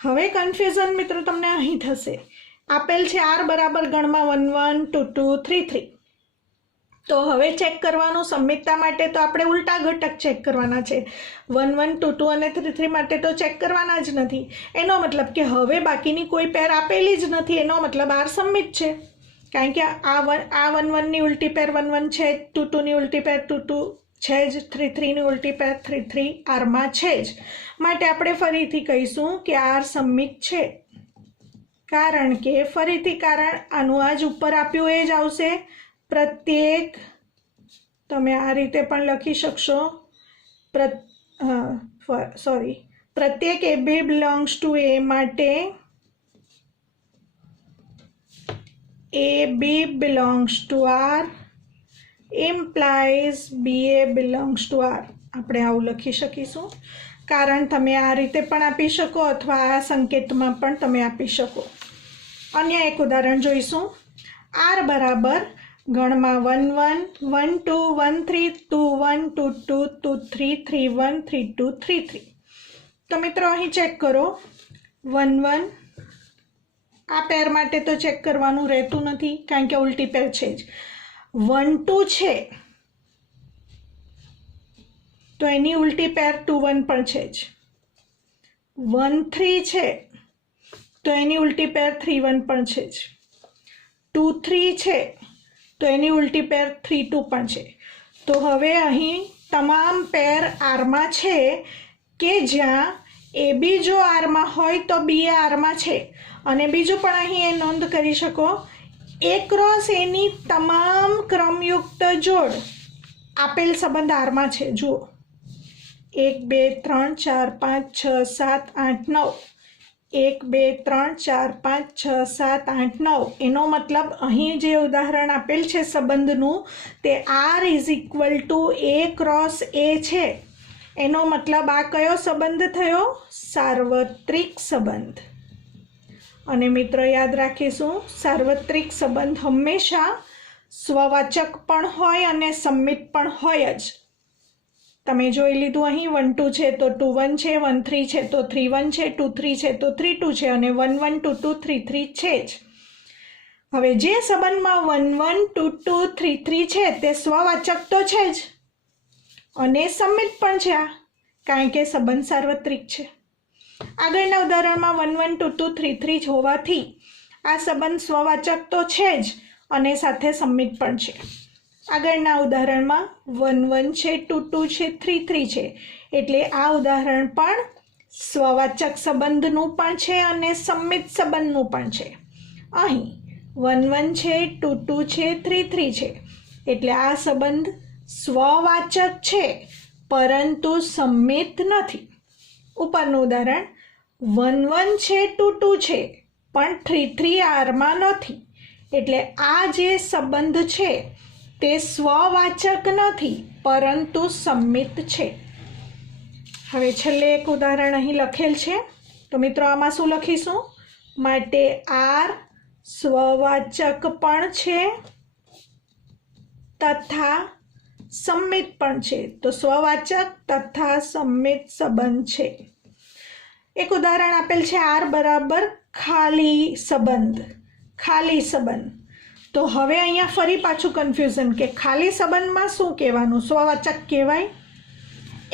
હવે કન્ફ્યુઝન મિત્રો તમને અહીં થશે. આપેલ છે R બરાબર ગણમાં 1 1 2 2 3 3. તો હવે ચેક કરવાનું સમિતતા માટે તો આપણે ઉલટા ઘટક ચેક કરવાના છે. 1 1 2 2 અને 3 3 માટે તો ચેક કરવાના જ નથી. એનો મતલબ કે હવે બાકીની કોઈ પેર આપેલી જ નથી. એનો મતલબ R સમિત છે, કારણ કે આ 1 1 ની ઉલટી પેર 1 1 છે, 2 2 ની ઉલટી પેર 2 2 છે જ, 3 3 ની ઉલટી પેર 3 3 આરમાં છે જ. માટે આપણે ફરીથી કહીશું કે R સમિત છે, કારણ કે ફરીથી કારણ આનું આ જ ઉપર આપ્યું એ જ આવશે. પ્રત્યેક, તમે આ રીતે પણ લખી શકશો, પ્રત્યેક AB બિલોંગ્સ ટુ A માટે AB belongs to R implies BA belongs to R. આપણે આવું લખી શકીશું. કારણ તમે આ રીતે પણ આપી શકો અથવા આ સંકેતમાં પણ તમે આપી શકો. અન્ય એક ઉદાહરણ જોઈશું. R બરાબર ગણમાં 1 1 1 2 1 3 2 1 2 2 2 3 3 1 3 2 3 3. તો મિત્રો અહીં ચેક કરો. 1 1 આ પેર માટે તો ચેક કરવાનું રહેતું નથી, કારણ કે ઉલટી પેર છે જ. 1 2 છે તો એની ઉલટી પેર 2 1 પણ છે જ. 1 3 છે તો એની ઉલટી પેર 3 1 પણ છે જ. 2 3 છે તો એની ઉલટી પેર 3 2 પણ છે. તો હવે અહીં તમામ પેર આરમાં છે કે જ્યાં AB જો આરમાં હોય તો BA આરમાં છે. અને બીજું પણ અહીં એ નોંધ કરી શકો, A ક્રોસ એની તમામ ક્રમયુક્ત જોડ આપેલ સંબંધ આરમાં છે. જુઓ, 1 2 3 4 5 6 7 8 9, 1 2 3 4 5 6 7 8 9. એનો મતલબ અહીં જે ઉદાહરણ આપેલ છે સંબંધનું તે R is equal to A cross A છે. એનો મતલબ આ કયો સંબંધ થયો? સાર્વત્રિક સંબંધ. અને મિત્રો યાદ રાખીશું, સાર્વત્રિક સંબંધ હંમેશા સ્વવાચક પણ હોય અને સમિત પણ હોય જ. તમે જોઈ લીધું, અહીં 1 2 છે તો 2 1 છે, 1 3 છે તો 3 1 છે, 2 3 છે તો 3 2 છે, અને 1 1 2 2 3 3 છે જ. હવે જે સંબંધમાં 1 1 2 2 3 3 છે તે સ્વવાચક તો છે જ અને સમિત પણ છે, કારણ કે સંબંધ સાર્વત્રિક છે. આગળના ઉદાહરણમાં 1 1 2 2 3 3 હોવાથી આ સંબંધ સ્વવાચક તો છે જ અને સાથે સમિત પણ છે. આગળના ઉદાહરણમાં 1 1 છે, 2 2 છે, 3 3 છે, એટલે આ ઉદાહરણ પણ સ્વવાચક સંબંધનું પણ છે અને સમિત સંબંધનું પણ છે. અહીં 1 1 છે, 2 2 છે, 3 3 છે, એટલે આ સંબંધ સ્વવાચક છે પરંતુ સમિત નથી. ઉપરનું ઉદાહરણ 1 1 છે, 2 2 છે, પણ 3 3 આરમાં નથી, એટલે આ જે સંબંધ છે તે સ્વવાચક નથી પરંતુ સમિત છે. હવે છેલ્લે એક ઉદાહરણ અહીં લખેલ છે. તો મિત્રો આમાં શું લખીશું? માટે R સ્વવાચક પણ છે તથા સમિત પણ છે. તો સ્વવાચક તથા સમિત સંબંધ છે. એક ઉદાહરણ આપેલ છે R બરાબર ખાલી સંબંધ. ખાલી સંબંધ. તો હવે અહીંયા ફરી પાછું કન્ફ્યુઝન કે ખાલી સંબંધમાં શું કહેવાનું? સ્વવાચક કહેવાય?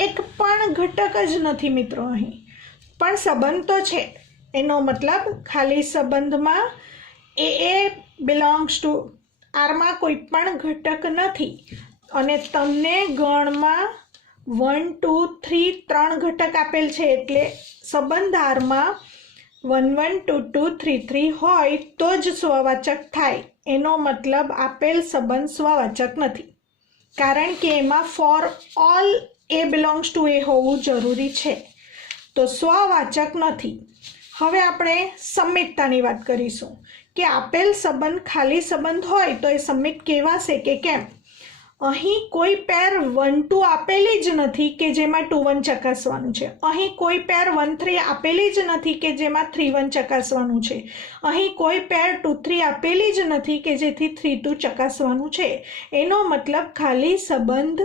એક પણ ઘટક જ નથી મિત્રો, અહીં પણ સંબંધ તો છે. એનો મતલબ ખાલી સંબંધમાં એ બિલોંગ્સ ટુ આરમાં કોઈ પણ ઘટક નથી અને તમને ગણમાં 1 2 3 3 ઘટક આપેલ છે, એટલે સંબંધ આરમાં 1 1 2 2 3 3 હોય તો જ સ્વવાચક થાય. એનો મતલબ આપેલ સંબંધ સ્વવાચક નથી, કારણ કે એમાં for all A belongs to A હોવું જરૂરી છે. તો સ્વવાચક નથી. હવે આપણે સંમિતતાની વાત કરીશું કે આપેલ સંબંધ ખાલી સંબંધ હોય તો એ સંમિત કહેવાશે કે કેમ. અહીં કોઈ પેર 1 2 આપેલી જ નથી કે જેમાં 2 1 ચકાસવાનું છે. અહીં કોઈ પેર 1 3 આપેલી જ નથી કે જેમાં 3 1 ચકાસવાનું છે. અહીં કોઈ પેર 2 3 આપેલી જ નથી કે જેથી 3 2 ચકાસવાનું છે. એનો મતલબ ખાલી સંબંધ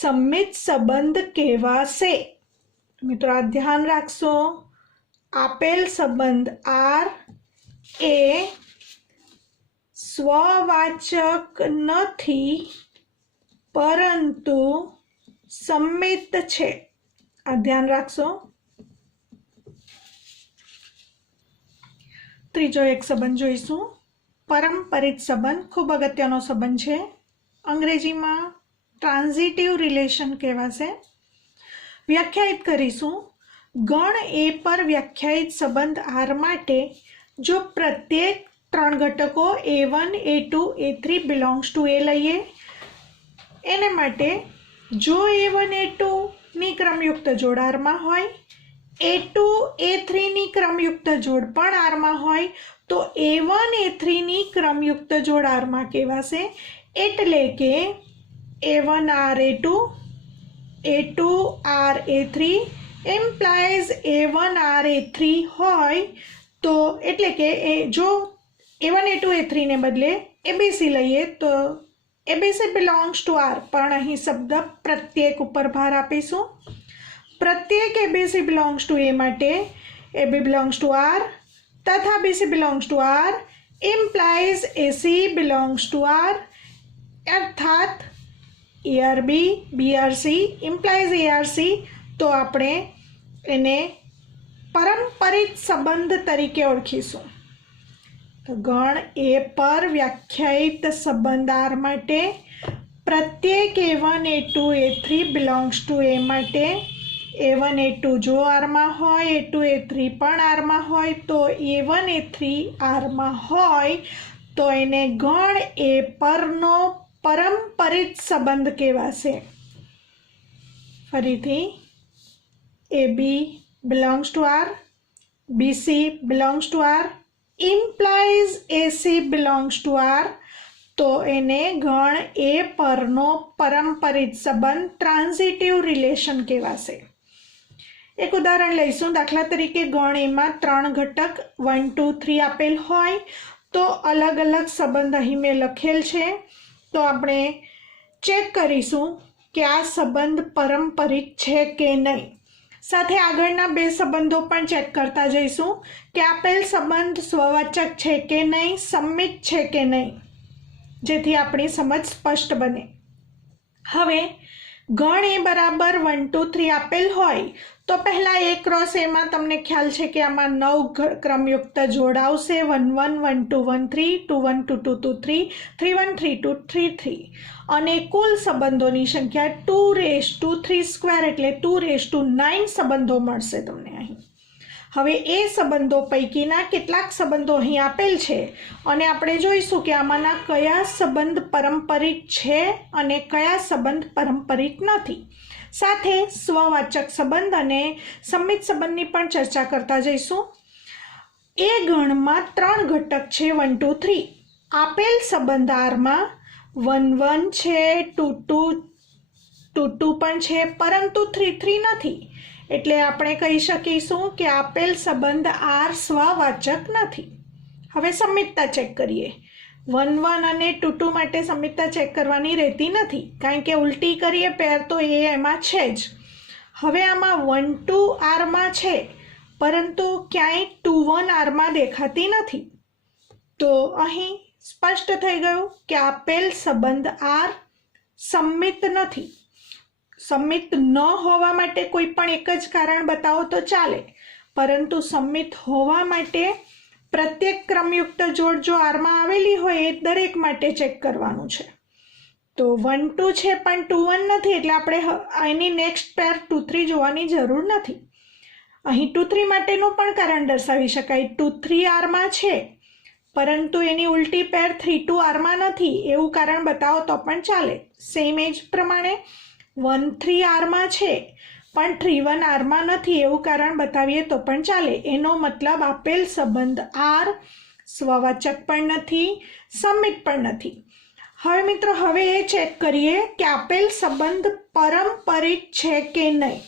સંમિત સંબંધ કહેવાશે. મિત્રો આ ધ્યાન રાખશો. આપેલ સંબંધ R એ સ્વવાચક નથી પરંતુ સંમિત છે. આ ધ્યાન રાખશો. ત્રીજો એક સંબંધ જોઈશું. પરંપરિત સંબંધ ખૂબ અગત્યનો સંબંધ છે. અંગ્રેજીમાં ટ્રાન્ઝિટિવ રિલેશન કહેવાશે. વ્યાખ્યાયિત કરીશું. ગણ એ પર વ્યાખ્યાયિત સંબંધ R માટે જો પ્રત્યેક 3 ઘટકો A1 A2 A3 belongs to A લઈએ, એને માટે જો A1 A2 ની ક્રમયુક્ત જોડ R માં હોય, A2 A3 ની ક્રમયુક્ત જોડ પણ R માં હોય તો A1 A3 ની ક્રમયુક્ત જોડ R માં કહેવાશે. એટલે કે A1 R A2 A2 R A3 implies A1 R A3 હોય તો એટલે કે જો A1 A2 A3 ને બદલે ABC લઈએ તો ABC belongs to R, પણ અહીં શબ્દ પ્રત્યેક ઉપર ભાર આપીશું. પ્રત્યેક ABC belongs to A માટે AB belongs to R તથા BC belongs to R implies AC belongs to R, અર્થાત ARB BRC implies ARC. તો આપણે એને પરંપરિત સંબંધ તરીકે ઓળખીશું. તો ગણ એ પર વ્યાખ્યાયિત સંબંધ R માટે પ્રત્યેક A1 A2 A3 belongs to A માટે A1 A2 જો R માં હોય, A2 A3 પણ R માં હોય તો A1 A3 R માં હોય તો એને ગણ એ પરનો પરંપરિત સંબંધ કહેવાશે. ફરીથી AB belongs to R, BC belongs to R implies AC belongs to R તો એને ગણ એ પરનો પરંપરિત સંબંધ ટ્રાન્ઝિટિવ રિલેશન કહેવાશે. એક ઉદાહરણ લઈશું. દાખલા તરીકે ગણ એમાં 3 ઘટક 1 2 3 આપેલ હોય તો અલગ અલગ સંબંધ અહીં મેં લખેલ છે. તો આપણે ચેક કરીશું કે આ સંબંધ પરંપરિત છે કે નહીં. સાથે આગળના 2 સંબંધો પણ ચેક કરતા જઈશું કે આપેલ સંબંધ સ્વવાચક છે કે નહીં, સંમિત છે કે નહીં, જેથી આપણી સમજ સ્પષ્ટ બને. હવે ગણ એ બરાબર 1 2 3 આપેલ હોય તો પહેલા A ક્રોસ એમાં તમને ખ્યાલ છે કે આમાં 9 ક્રમયુક્ત જોડ આવશે. 1 1 1 2 1 3 2 1 2 2 2 3 3 1 3 2 3 3 અને કુલ સંબંધોની સંખ્યા 2^3² એટલે 2^9 સંબંધો મળશે તમને અહીં. હવે એ સંબંધો પૈકીના કેટલાક સંબંધો અહીં આપેલ છે અને આપણે જોઈશું કે આમાંના કયા સંબંધ પરંપરિત છે અને કયા સંબંધ પરંપરિત નથી. સાથે સ્વવાચક સંબંધ અને સંમિત સંબંધની પણ ચર્ચા કરતા જઈશું. એ ગણમાં 3 ઘટક છે 1 2 3. આપેલ સંબંધ આરમાં 1 1 છે, 2 2 પણ છે, પરંતુ 3 3 નથી. એટલે આપણે કહી શકીશું કે આપેલ સંબંધ R સ્વવાચક નથી. હવે સંમિતતા ચેક કરીએ. 1 1 અને 2 2 માટે સંમિતતા ચેક કરવાની રહેતી નથી કારણ કે ઉલટી કરીએ પેર તો એ એમાં છે જ. હવે આમાં 1 2 R માં છે પરંતુ ક્યાંય 2 1 R માં દેખાતી નથી. તો અહીં સ્પષ્ટ થઈ ગયું કે આપેલ સંબંધ R સંમિત નથી. સંમિત ન હોવા માટે કોઈ પણ એક જ કારણ બતાવો તો ચાલે, પરંતુ સંમિત હોવા માટે પ્રત્યેક ક્રમયુક્ત જોડ જો R માં આવેલી હોય એ દરેક માટે ચેક કરવાનું છે. તો 1 2 છે પણ 2 1 નથી એટલે આપણે એની નેક્સ્ટ પેર 2 3 જોવાની જરૂર નથી. અહીં 2 3 માટેનું પણ કારણ દર્શાવી શકાય. 2 3 R માં છે પરંતુ એની ઉલટી પેર 3 2 R માં નથી એવું કારણ બતાવો તો પણ ચાલે. સેમ એ જ પ્રમાણે 1 3 R માં છે પણ 3-1 આરમાં નથી એવું કારણ બતાવીએ તો પણ ચાલે. એનો મતલબ આપેલ સંબંધ આર સ્વવાચક પણ નથી, સમિત પણ નથી. હવે મિત્રો હવે એ ચેક કરીએ કે આપેલ સંબંધ પારંપરિક છે કે નહીં.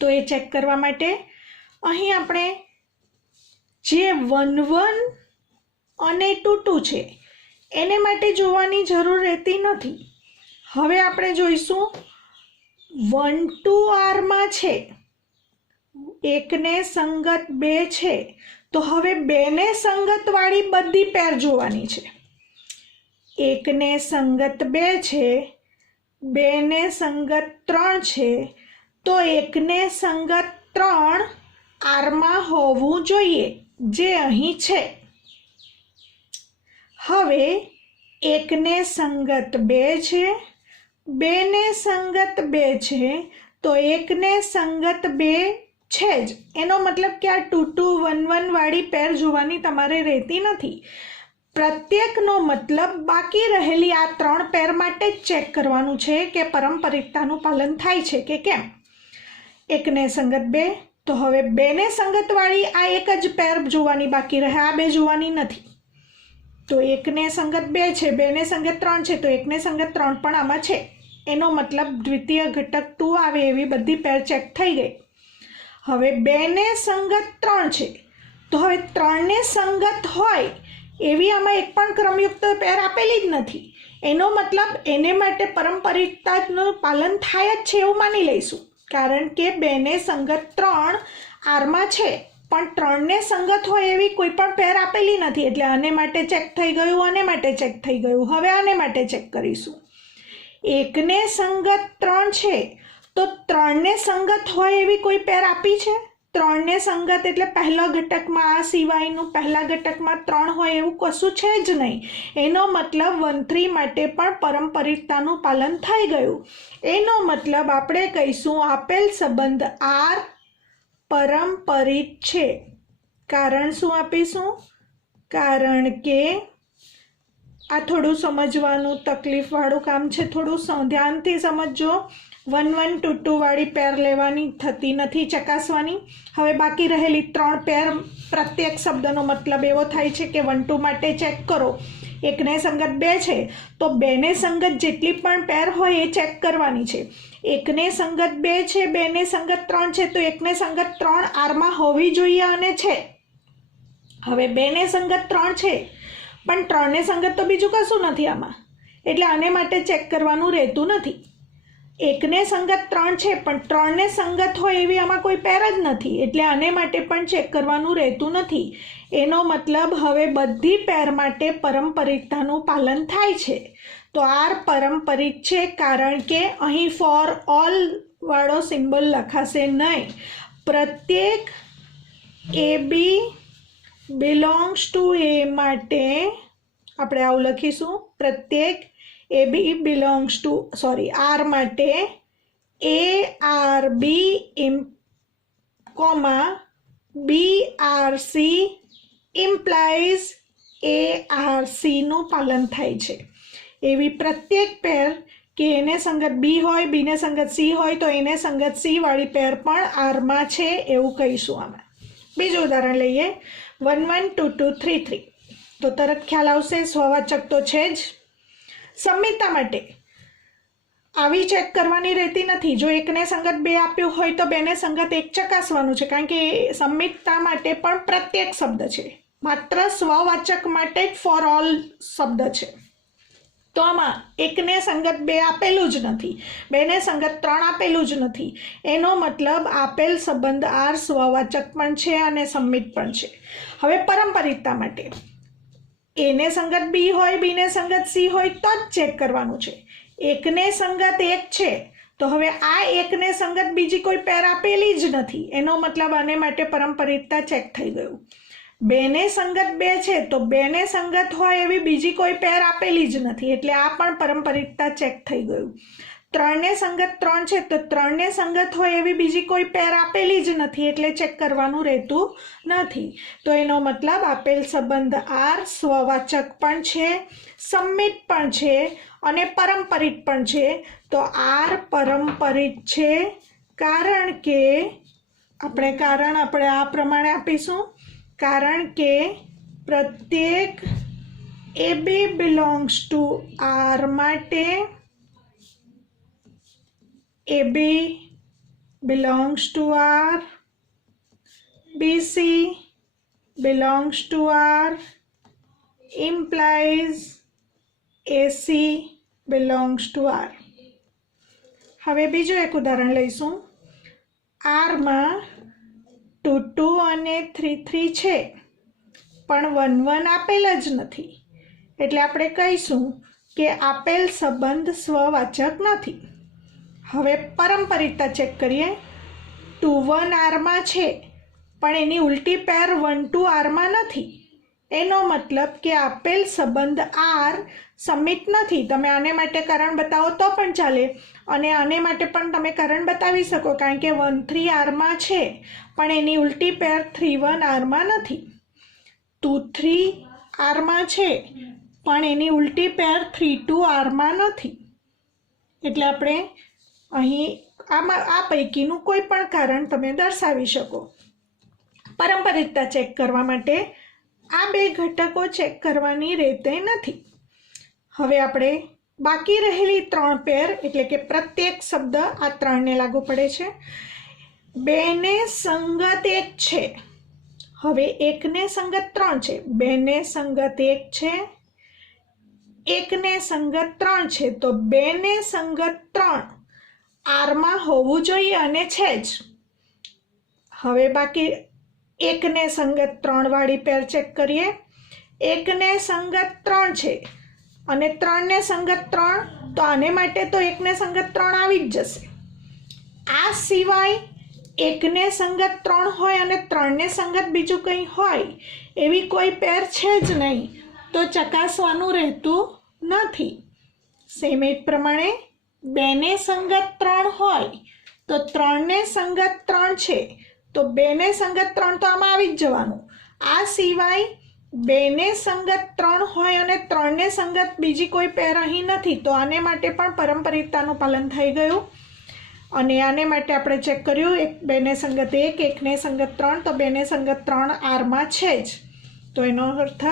તો એ ચેક કરવા માટે અહીં આપણે જે 1-1 અને 2-2 છે એને માટે જોવાની જરૂર રહેતી નથી. હવે આપણે જોઈશું 1-2 આરમાં છે, એકને સંગત 2 છે, તો હવે 2ને સંગત વાળી બધી પેર જોવાની છે. એકને સંગત 2 છે, 2ને સંગત 3 છે, તો એકને સંગત 3 આરમાં હોવું જોઈએ, જે અહીં છે. હવે એકને સંગત 2 છે, 2ને સંગત 2 છે, તો એકને સંગત 2 છે જ. એનો મતલબ કે આ 2-2 1-1 વાળી પેર જોવાની તમારે રહેતી નથી. પ્રત્યેકનો મતલબ બાકી રહેલી આ 3 પેર માટે જ ચેક કરવાનું છે કે પારંપરિકતાનું પાલન થાય છે કે કેમ. એકને સંગત 2, તો હવે 2ને સંગત વાળી આ એક જ પેર જોવાની બાકી રહે, આ 2 જોવાની નથી. તો એકને સંગત 2 છે, 2ને સંગત 3 છે, તો એકને સંગત 3 પણ આમાં છે. એનો મતલબ દ્વિતીય ઘટક 2 આવે એવી બધી પેર ચેક થઈ ગઈ. હવે 2ને સંગત 3 છે, તો હવે 3ને સંગત હોય એવી આમાં એક પણ ક્રમયુક્ત પેર આપેલી જ નથી. એનો મતલબ એને માટે પારંપરિકતાનું પાલન થાય જ છે એવું માની લઈશું, કારણ કે 2ને સંગત 3 આરમાં છે, પણ 3ને સંગત હોય એવી કોઈ પણ પેર આપેલી નથી. એટલે આને માટે ચેક થઈ ગયું, આને માટે ચેક થઈ ગયું. હવે આને માટે ચેક કરીશું. એકને સંગત 3 છે, તો 3ને સંગત હોય એવી કોઈ પેર આપી છે? 3ને સંગત એટલે પહેલા ઘટકમાં આ સિવાયનું પહેલા ઘટકમાં 3 હોય એવું કશું છે જ નહીં. એનો મતલબ 1-3 માટે પણ પારંપરિકતાનું પાલન થઈ ગયું. એનો મતલબ આપણે કહીશું આપેલ સંબંધ આર પારંપરિક છે. કારણ શું આપીશું? કારણ કે આ થોડું સમજવાનું તકલીફવાળું કામ છે, થોડું ધ્યાનથી સમજજો. 1-1 2-2 વાળી પેર લેવાની થતી નથી, ચકાસવાની. હવે બાકી રહેલી 3 પેર પ્રત્યેક શબ્દનો મતલબ એવો થાય છે કે 1-2 માટે ચેક કરો. એકને સંગત 2 છે, તો 2ને સંગત જેટલી પણ પેર હોય એ ચેક કરવાની છે. એકને સંગત 2 છે, 2ને સંગત 3 છે, તો એકને સંગત 3 આરમાં હોવી જોઈએ અને છે. હવે 2ને સંગત 3 છે, પણ 3ને સંગત તો બીજું કશું નથી આમાં, એટલે આને માટે ચેક કરવાનું રહેતું નથી. એકને સંગત 3 છે, પણ 3ને સંગત હોય એવી આમાં કોઈ પેર જ નથી, એટલે આને માટે પણ ચેક કરવાનું રહેતું નથી. એનો મતલબ હવે બધી પેર માટે પારંપરિકતાનું પાલન થાય છે. તો આર પારંપરિક છે, કારણ કે અહીં ફોર ઓલ વાળો સિમ્બોલ લખાશે નહીં. પ્રત્યેક A B belongs to A માટે આપણે આવું લખીશું. પ્રત્યેક A B belongs to R માટે A R B comma B R C implies A R સીનું પાલન થાય છે. એવી પ્રત્યેક પેર કે એને સંગત બી હોય, બીને સંગત સી હોય, તો એને સંગત સી વાળી પેર પણ આરમાં છે એવું કહીશું આમાં. બીજું ઉદાહરણ લઈએ. 1-1 2-2 3-3, તો તરત ખ્યાલ આવશે સ્વવાચક તો છે જ. સંમિતતા માટે આવી ચેક કરવાની રહેતી નથી. જો એકને સંગત 2 આપ્યું હોય તો 2ને સંગત 1 ચકાસવાનું છે, કારણ કે સંમિતતા માટે પણ પ્રત્યેક શબ્દ છે, માત્ર સ્વવાચક માટે જ ફોર ઓલ શબ્દ છે. તો આમાં એકને સંગત 2 આપેલું જ નથી, 2ને સંગત 3 આપેલું જ નથી. એનો મતલબ આપેલ સંબંધ આર સ્વવાચક પણ છે અને સંમિત પણ છે. હવે પારંપરિકતા માટે એને સંગત બી હોય, બીને સંગત સી હોય તો જ ચેક કરવાનું છે. એકને સંગત 1 છે, તો હવે આ એકને સંગત બીજી કોઈ પેર આપેલી જ નથી. એનો મતલબ આને માટે પારંપરિકતા ચેક થઈ ગયું. 2ને સંગત 2 છે, તો 2ને સંગત હોય એવી બીજી કોઈ પેર આપેલી જ નથી, એટલે આ પણ પારંપરિકતા ચેક થઈ ગયું. 3ને સંગત 3 છે, તો 3ને સંગત હોય એવી બીજી કોઈ પેર આપેલી જ નથી, એટલે ચેક કરવાનું રહેતું નથી. તો એનો મતલબ આપેલ સંબંધ આર સ્વવાચક પણ છે, સંમિત પણ છે અને પારંપરિક પણ છે. તો આર પારંપરિક છે, કારણ કે આપણે આ પ્રમાણે આપીશું, કારણ કે પ્રત્યેક AB belongs to R માટે AB belongs to R, BC belongs to R implies AC belongs to R. હવે બીજું એક ઉદાહરણ લઈશું. R માં 2 2 અને 3 3 છે પણ 1 1 આપેલ જ નથી, એટલે આપણે કહીશું કે આપેલ સંબંધ સ્વવાચક નથી. હવે પરંપરિતતા ચેક કરીએ. 2 1 R માં છે પણ એની ઉલટી પેર 1 2 R માં નથી. એનો મતલબ કે આપેલ સંબંધ R સમિત નથી. તમે આને માટે કારણ બતાવો તો પણ ચાલે અને આને માટે પણ તમે કારણ બતાવી શકો, કારણ કે 1 3 R માં છે પણ એની ઉલટી પેર 3 1 R માં નથી. 2 3 R માં છે પણ એની ઉલટી પેર 3 2 R માં નથી. એટલે આપણે અહીં આ પૈકીનું કોઈ પણ કારણ તમે દર્શાવી શકો. પરંપરિતતા ચેક કરવા માટે આ બે ઘટકો ચેક કરવાની રહેતી નથી. હવે આપણે બાકી રહેલી 3 પેર એટલે કે પ્રત્યેક શબ્દ આ 3ને લાગુ પડે છે. 2 ને સંગત 1 છે. હવે 1 ને સંગત 3 છે. 2 ને સંગત 1 છે, 1 ને સંગત 3 છે, તો 2 ને સંગત 3 R માં હોવું જોઈએ અને છે જ. હવે બાકી 1 ને સંગત 3 વાળી પેર ચેક કરીએ. 1 ને સંગત 3 છે અને 3 ને સંગત 3, તો આને માટે તો 1 ને સંગત 3 આવી જ જશે. આ સિવાય 1 ને સંગત 3 હોય અને 3 ને સંગત બીજું કંઈ હોય એવી કોઈ પેર છે જ નહીં, તો ચકાસવાનું રહેતું નથી. સેમ એ પ્રમાણે 2 ને સંગત 3 હોય તો 3 ને સંગત 3 છે, તો 2 ને સંગત 3 તો આમાં આવી જ જવાનું. આ સિવાય 2 ને સંગત 3 હોય અને 3 ને સંગત બીજી કોઈ પેર અહીં નથી, તો આને માટે પણ પરંપરિતતાનું પાલન થઈ ગયું. અને આને માટે આપણે ચેક કર્યું. 2 ને સંગત 1, 1 ને સંગત 3, તો 2 ને સંગત 3 R માં છે જ. તો એનો અર્થ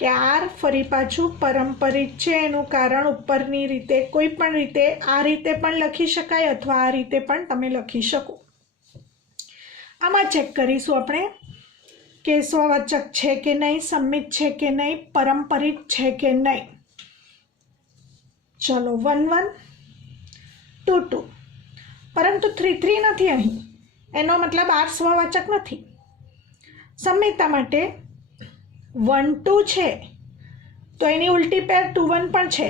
કે R ફરી પાછું પરંપરિત છે. એનું કારણ ઉપરની રીતે કોઈ પણ રીતે આ રીતે પણ લખી શકાય અથવા આ રીતે પણ તમે લખી શકો. આમાં ચેક કરીશું આપણે કે સ્વવાચક છે કે નહીં, સંમિત છે કે નહીં, પરંપરિત છે કે નહીં. ચલો 1 1 2 2, પરંતુ 3 3 નથી અહીં. એનો મતલબ R સ્વવાચક નથી. સંમિતતા માટે 1 2 છે તો એની ઉલટી પેર 2 1 પણ છે.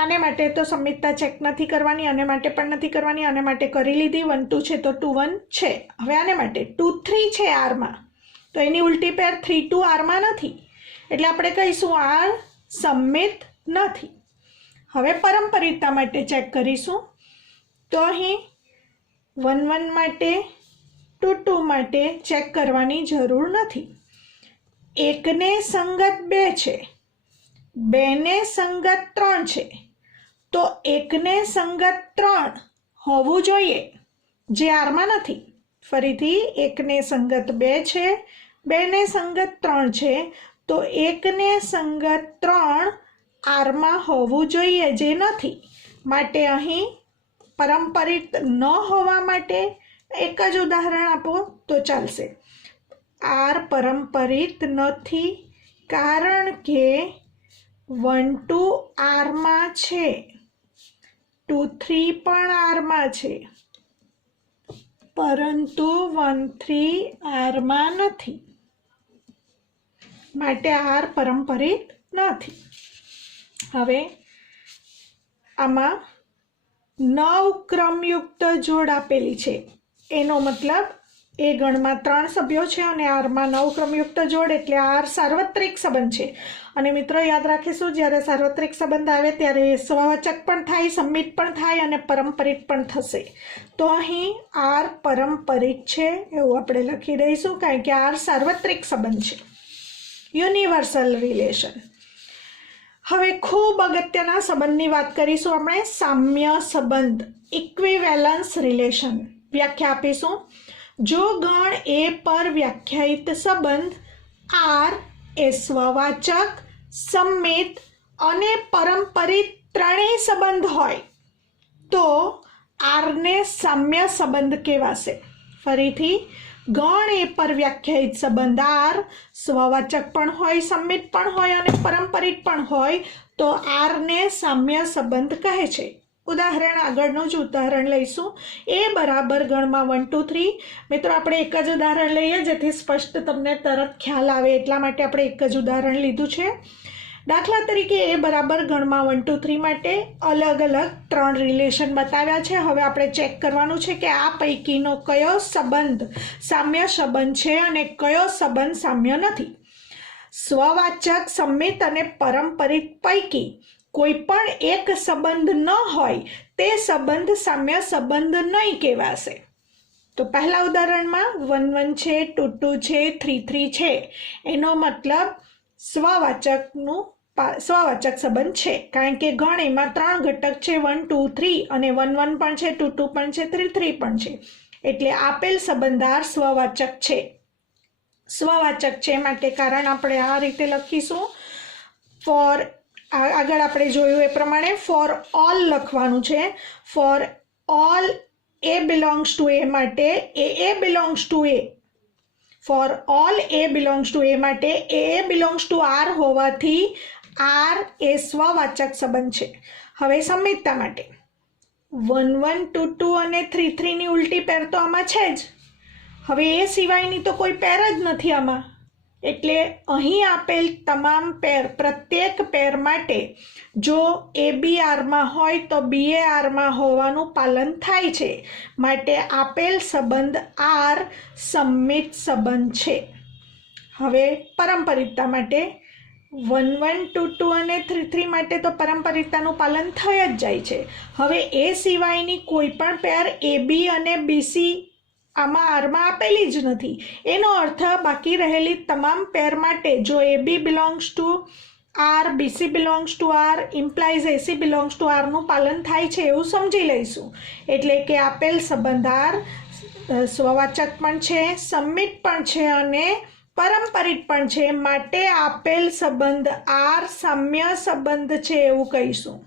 આને માટે તો સંમિતતા ચેક નથી કરવાની, આને માટે પણ નથી કરવાની, આને માટે કરી લીધી. 1 2 છે તો 2 1 છે. હવે આને માટે 2 3 છે R માં, તો એની ઉલટી પેર 3 2 R માં નથી, એટલે આપણે કહીશું R સંમિત નથી. હવે પરંપરિતતા માટે ચેક કરીશું. તો અહીં 1 1 માટે 2 2 માટે ચેક કરવાની જરૂર નથી. 1 ને સંગત 2 છે, 2 ને સંગત 3 છે, તો 1 ને સંગત 3 હોવું જોઈએ, જે R માં નથી. ફરીથી 1 ને સંગત 2 છે, 2 ને સંગત 3 છે, તો 1 ને સંગત 3 R માં હોવું જોઈએ, જે નથી. માટે અહીં પરંપરિત ન હોવા માટે એક જ ઉદાહરણ આપો તો ચાલશે. R પરંપરિત નથી કારણ કે 1 2 R માં છે, 2 3 પણ R માં છે, પરંતુ 1 3 R માં નથી. માટે R પરંપરિત નથી. હવે આમાં 9 ક્રમયુક્ત જોડ આપેલી છે. એનો મતલબ એ ગણમાં 3 સભ્યો છે અને આરમાં 9 ક્રમયુક્ત જોડ, એટલે R સાર્વત્રિક સંબંધ છે. અને મિત્રો યાદ રાખીશું, જ્યારે સાર્વત્રિક સંબંધ આવે ત્યારે સ્વવાચક પણ થાય, સંમિત પણ થાય અને પરંપરિત પણ થશે. તો અહીં R પરંપરિત છે એવું આપણે લખી દઈશું, કારણ કે R સાર્વત્રિક સંબંધ છે, યુનિવર્સલ રિલેશન. હવે ખૂબ અગત્યના સંબંધની વાત કરીશું આપણે, સામ્ય સંબંધ, ઇક્વિવેલન્સ રિલેશન. વ્યાખ્યા આપીશું. જો ગણ એ પર વ્યાખ્યાયિત સંબંધ આર એ સ્વવાચક, સંમિત અને પરંપરિત ત્રણેય સંબંધ હોય તો આરને સામ્ય સંબંધ કહેવાશે. ફરીથી, ગણ એ પર વ્યાખ્યાયિત સંબંધ આર સ્વવાચક પણ હોય, સંમિત પણ હોય અને પરંપરિત પણ હોય તો આરને સામ્ય સંબંધ કહે છે. ઉદાહરણ, આગળનું જ ઉદાહરણ લઈશું. એ બરાબર ગણમાં 1 2 3. મિત્રો, આપણે એક જ ઉદાહરણ લઈએ જેથી સ્પષ્ટ તમને તરત ખ્યાલ આવે, એટલા માટે આપણે એક જ ઉદાહરણ લીધું છે. દાખલા તરીકે એ બરાબર ગણમાં 1 2 3 માટે અલગ અલગ 3 રિલેશન બતાવ્યા છે. હવે આપણે ચેક કરવાનું છે કે આ પૈકીનો કયો સંબંધ સામ્ય સંબંધ છે અને કયો સંબંધ સામ્ય નથી. સ્વવાચક, સંમિત અને પરંપરિત પૈકી કોઈ પણ એક સંબંધ ન હોય તે સંબંધ સામ્ય સંબંધ નહીં કહેવાશે. તો પહેલા ઉદાહરણમાં 1 1 છે, 2 2 છે, 3 3 છે. એનો મતલબ સ્વવાચક સંબંધ છે, કારણ કે ગણ એમાં 3 ઘટક છે, 1 2 3 અને 1 1 પણ છે, 2 2 પણ છે, 3 3 પણ છે. એટલે આપેલ સંબંધાર સ્વવાચક છે. સ્વવાચક છે માટે કારણ આપણે આ રીતે લખીશું. ફોર, આગળ આપણે જોયું એ પ્રમાણે ફોર ઓલ લખવાનું છે. For all A belongs to A માટે A belongs to A. For all A belongs to A માટે એ બિલોંગ્સ ટુ આર હોવાથી આર એ સ્વવાચક સંબંધ છે. હવે સંમિતતા માટે 1 1 2 2 અને 3 3 ની ઉલટી પેર તો આમાં છે જ. હવે એ સિવાયની તો કોઈ પેર જ નથી આમાં. એટલે અહીં આપેલ તમામ પેર, પ્રત્યેક પેર માટે જો એ બી આરમાં હોય તો બી એ આરમાં હોવાનું પાલન થાય છે. માટે આપેલ સંબંધ આર સંમિત સંબંધ છે. હવે પરંપરિતતા માટે 1 1 2 2 અને 3 3 માટે તો પરંપરિતતાનું પાલન થઈ જ જાય છે. હવે એ સિવાયની કોઈ પણ પેર એ બી અને બીસી આમાં આરમાં આપેલી જ નથી. એનો અર્થ બાકી રહેલી તમામ પેર માટે જો A B belongs to R, BC belongs to R, implies AC belongs to આરનું પાલન થાય છે એવું સમજી લઈશું. એટલે કે આપેલ સંબંધ આર સ્વવાચક પણ છે, સંમિત પણ છે અને પરંપરિત પણ છે. માટે આપેલ સંબંધ આર સામ્ય સંબંધ છે એવું કહીશું,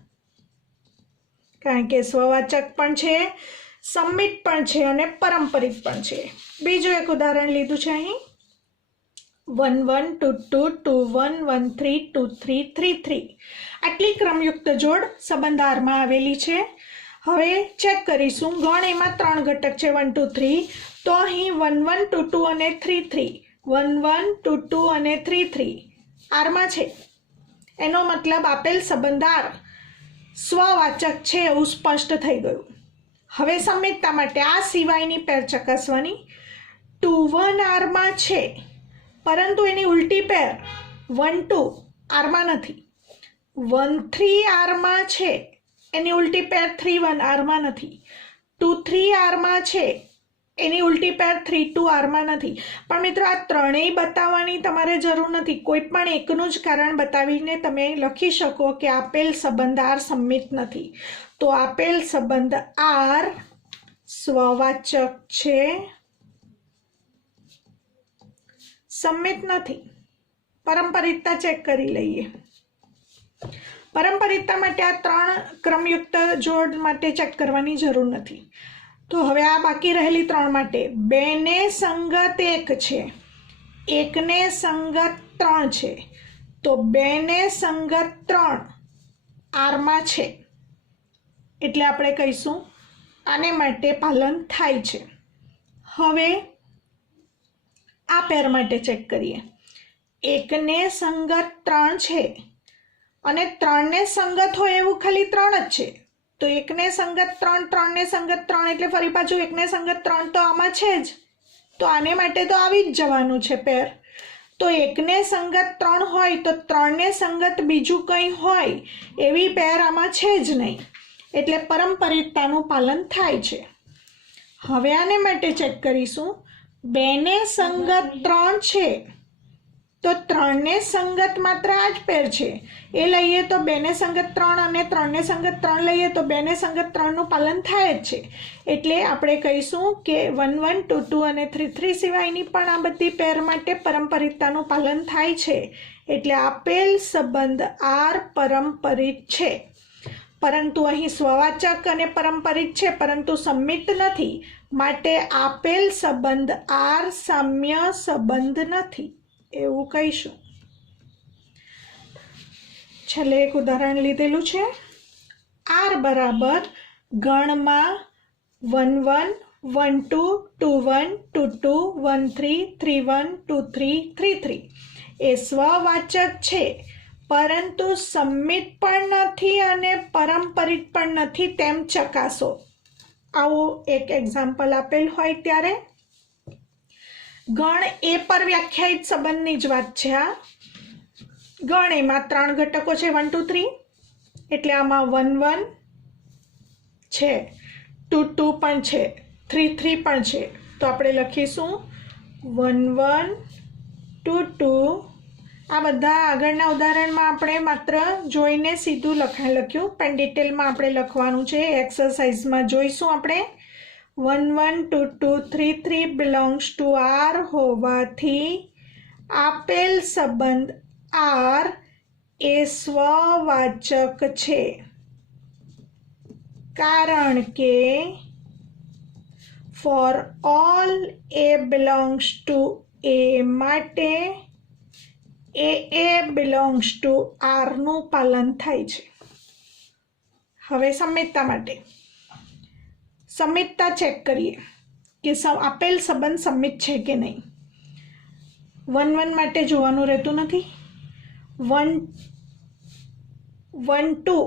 કારણ કે સ્વવાચક પણ છે, સંમિત પણ છે અને પરંપરિત પણ છે. બીજું એક ઉદાહરણ લીધું છે અહીં 1 1 2 2 2 1 1 3 2 3 3 3. આટલી ક્રમયુક્ત જોડ સંબંધ આરમાં આવેલી છે. હવે ચેક કરીશું. ગણ એમાં 3 ઘટક છે 1 2 3. તો અહીં 1 1 2 2 અને 3 3, 1 1 2 2 અને 3 3 આરમાં છે. એનો મતલબ આપેલ સંબંધ આર સ્વવાચક છે એવું સ્પષ્ટ થઈ ગયું. હવે સંમિતતા માટે આ સિવાયની પેર ચકાસવાની. 2 1 આરમાં છે પરંતુ એની ઉલટી પેર 1 2 આરમાં નથી. 1 3 આરમાં છે, એની ઉલટી પેર 3 1 આરમાં નથી. 2 3 આરમાં છે, એની ઉલટી પેર 3 2 આરમાં નથી. પણ મિત્રો, આ ત્રણેય બતાવવાની તમારે જરૂર નથી. કોઈ પણ એકનું જ કારણ બતાવીને તમે લખી શકો કે આપેલ સંબંધ આર સંમિત નથી. તો આપેલ સંબંધ આર સ્વવાચક છે, સંમિત નથી. પરંપરિતતા ચેક કરી લઈએ. પરંપરિતતા માટે આ 3 ક્રમયુક્ત જોડ માટે ચેક કરવાની જરૂર નથી. તો હવે આ બાકી રહેલી 3 માટે 2 ને સંગત 1 છે, 1 ને સંગત 3 છે. તો 2 ને સંગત 3 આરમાં છે. એટલે આપણે કહીશું આને માટે પાલન થાય છે. હવે આ પેર માટે ચેક કરીએ. 1 ને સંગત 3 છે અને 3 ને સંગત હોય એવું ખાલી 3 જ છે. તો 1 ને સંગત 3, 3 ને સંગત 3 એટલે ફરી પાછું 1 ને સંગત 3 તો આમાં છે જ. તો આને માટે તો આવી જ જવાનું છે પેર. તો 1 ને સંગત 3 હોય તો 3 ને સંગત બીજું કંઈ હોય એવી પેર આમાં છે જ નહીં. એટલે પરંપરિતતાનું પાલન થાય છે. હવે આને માટે ચેક કરીશું. 2 ને સંગત 3 છે તો 3 ને સંગત માત્ર આ જ પેર છે, એ લઈએ તો 2 ને સંગત 3 અને 3 ને સંગત 3 લઈએ તો 2 ને સંગત 3નું પાલન થાય જ છે. એટલે આપણે કહીશું કે 1 1 2 2 અને 3 3 સિવાયની પણ આ બધી પેર માટે પરંપરિતતાનું પાલન થાય છે. એટલે આપેલ સંબંધ આર પરંપરિત છે. પરંતુ અહીં સ્વવાચક અને પરંપરિત છે પરંતુ સંમિત નથી, માટે આપેલ સંબંધ આર સામ્ય સંબંધ નથી એવું કહીશું. છેલ્લે એક ઉદાહરણ લીધેલું છે. આર બરાબર ગણમાં 1 1 1 2 2 1 2 2 1 3 3 1 2 3 3 3 એ સ્વવાચક છે પરંતુ સંમિત પણ નથી અને પરંપરિત પણ નથી તેમ ચકાસો. આવું એક એક્ઝામ્પલ આપેલ હોય ત્યારે ગણ એ પર વ્યાખ્યાયિત સંબંધની જ વાત છે. આ ગણ એમાં 3 ઘટકો છે 1 2 3, એટલે આમાં 1 1 છે, 2 2 પણ છે, 3 3 પણ છે. તો આપણે લખીશું 1 1 2 2. આ બધા આગળના ઉદાહરણમાં આપણે માત્ર જોઈને સીધું લખાણ લખ્યું, પણ ડિટેલમાં આપણે લખવાનું છે. એક્સરસાઇઝમાં જોઈશું આપણે 1 1 2 2 3 3 બિલોંગ્સ ટુ આર હોવાથી આપેલ સંબંધ આર એ સ્વવાચક છે, કારણ કે for all A belongs to A માટે એ બિલોંગ્સ ટુ આરનું પાલન થાય છે. હવે સંમિતતા માટે સંમિતતા ચેક કરીએ કે આપેલ સંબંધ સંમિત છે કે નહીં. 1 1 માટે જોવાનું રહેતું નથી. 1 1 2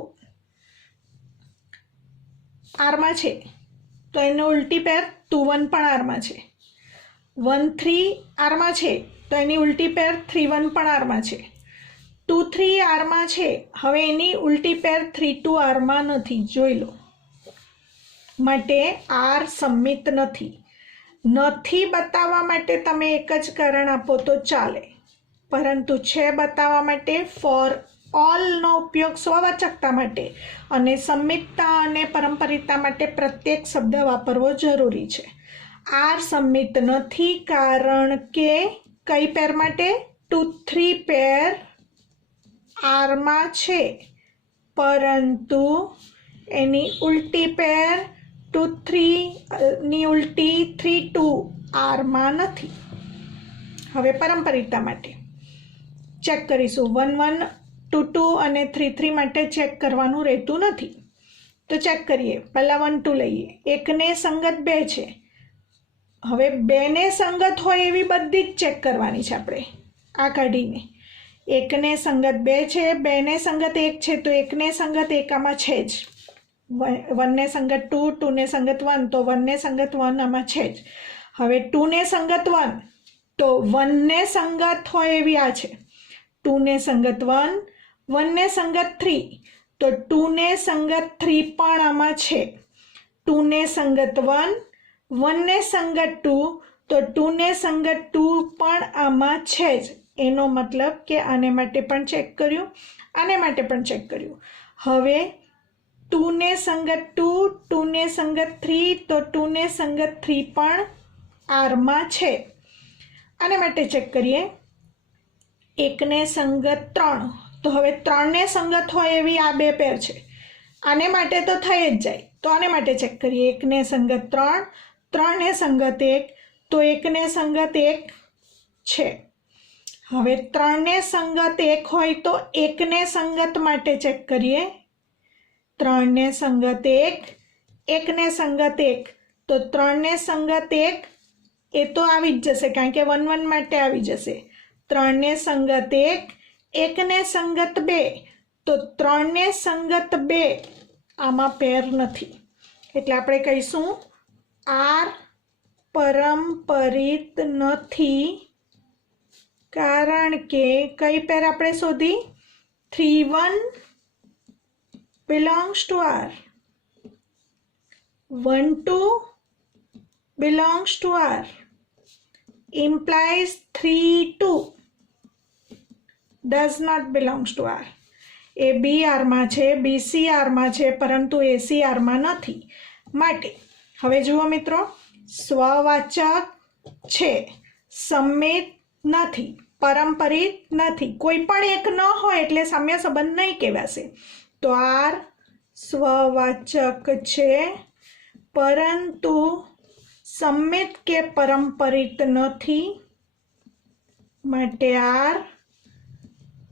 આરમાં છે તો એનો ઉલટી પેર 2 1 પણ આરમાં છે. 1 3 આરમાં છે તો એની ઉલટી પેર 3 1 પણ આરમાં છે. 2 3 આરમાં છે, હવે એની ઉલટી પેર 3 2 આરમાં નથી, જોઈ લો. માટે આર સંમિત નથી. નથી બતાવવા માટે તમે એક જ કારણ આપો તો ચાલે, પરંતુ છે બતાવવા માટે ફોર ઓલનો ઉપયોગ સ્વવાચકતા માટે અને સંમિતતા અને પરંપરિતતા માટે પ્રત્યેક શબ્દ વાપરવો જરૂરી છે. આર સંમિત નથી કારણ કે કઈ પેર માટે 2 3 પેર આરમાં છે પરંતુ એની ઉલટી પેર 2 3 ની ઉલટી 3 2 આરમાં નથી. હવે પરંપરિતતા માટે ચેક કરીશું. 1 1 2 2 અને 3 3 માટે ચેક કરવાનું રહેતું નથી. તો ચેક કરીએ. પહેલા 1 2 લઈએ. એકને સંગત 2 છે. હવે 2 ને સંગત હોય એવી બધી જ ચેક કરવાની છે આપણે આ કાઢીને. એકને સંગત 2 છે, 2 ને સંગત 1 છે તો એકને સંગત 1 આમાં છે જ. 1 ને સંગત 2, 2 ને સંગત 1 તો 1 ને સંગત 1 આમાં છે જ. હવે 2 ને સંગત 1 તો 1 ને સંગત હોય એવી આ છે. 2 ને સંગત 1, 1 ને સંગત 3 તો 2 ને સંગત 3 પણ આમાં છે. 2 ને સંગત 1, 1 ને સંગત 2 તો 2 ને સંગત 2 પણ આમાં છે જ. એનો મતલબ કે આને માટે પણ ચેક કર્યું, આને માટે પણ ચેક કર્યું. હવે 2 ને સંગત 2, 2 ને સંગત 3 તો 2 ને સંગત 3 પણ આરમાં છે. આને માટે ચેક કરીએ. 1 ને સંગત 3 તો હવે 3 ને સંગત હોય એવી આ બે પેર છે. આને માટે તો થઈ જ જાય. તો આને માટે ચેક કરીએ. 1 ને સંગત 3, 3 ને સંગત 1 તો 1 ને સંગત 1 છે. હવે 3 ને સંગત 1 હોય તો 1 ને સંગત માટે ચેક કરીએ. 3 ને સંગત 1, 1 ને સંગત 1 તો 3 ને સંગત 1 એ તો આવી જ જશે કારણ કે 1 1 માટે આવી જશે. 3 ને સંગત 1, 1 ને સંગત 2 તો 3 ને સંગત 2 આમાં પેર નથી. એટલે આપણે કહીશું આર પરંપરિત નથી કારણ કે કઈ પેર આપણે શોધી? 3 1 belongs to R, 1 2 belongs to R, implies 3 2 does not belongs to R. A B આરમાં છે, બીસી આરમાં છે, પરંતુ એસી આરમાં નથી. માટે હવે જુઓ મિત્રો, સ્વવાચક છે, સંમિત નથી, પરંપરિત નથી, કોઈ પણ એક ન હોય એટલે સામ્ય સંબંધ નહીં કહેવાશે. તો આર સ્વવાચક છે પરંતુ સંમિત કે પરંપરિત નથી, માટે આર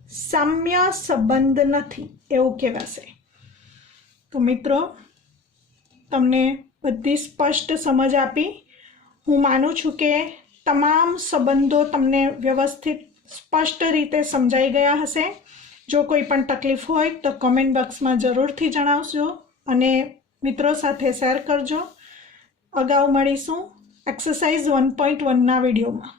સામ્ય સંબંધ નથી એવું કહેવાશે. તો મિત્રો, તમને બધી સ્પષ્ટ સમજ આપી. હું માનું છું કે તમામ સંબંધો તમને વ્યવસ્થિત સ્પષ્ટ રીતે સમજાઈ ગયા હશે. જો કોઈ પણ તકલીફ હોય તો કમેન્ટ બોક્સમાં જરૂરથી જણાવજો અને મિત્રો સાથે શેર કરજો. અગાઉ મળીશું એક્સરસાઇઝ 1.1ના વિડીયોમાં.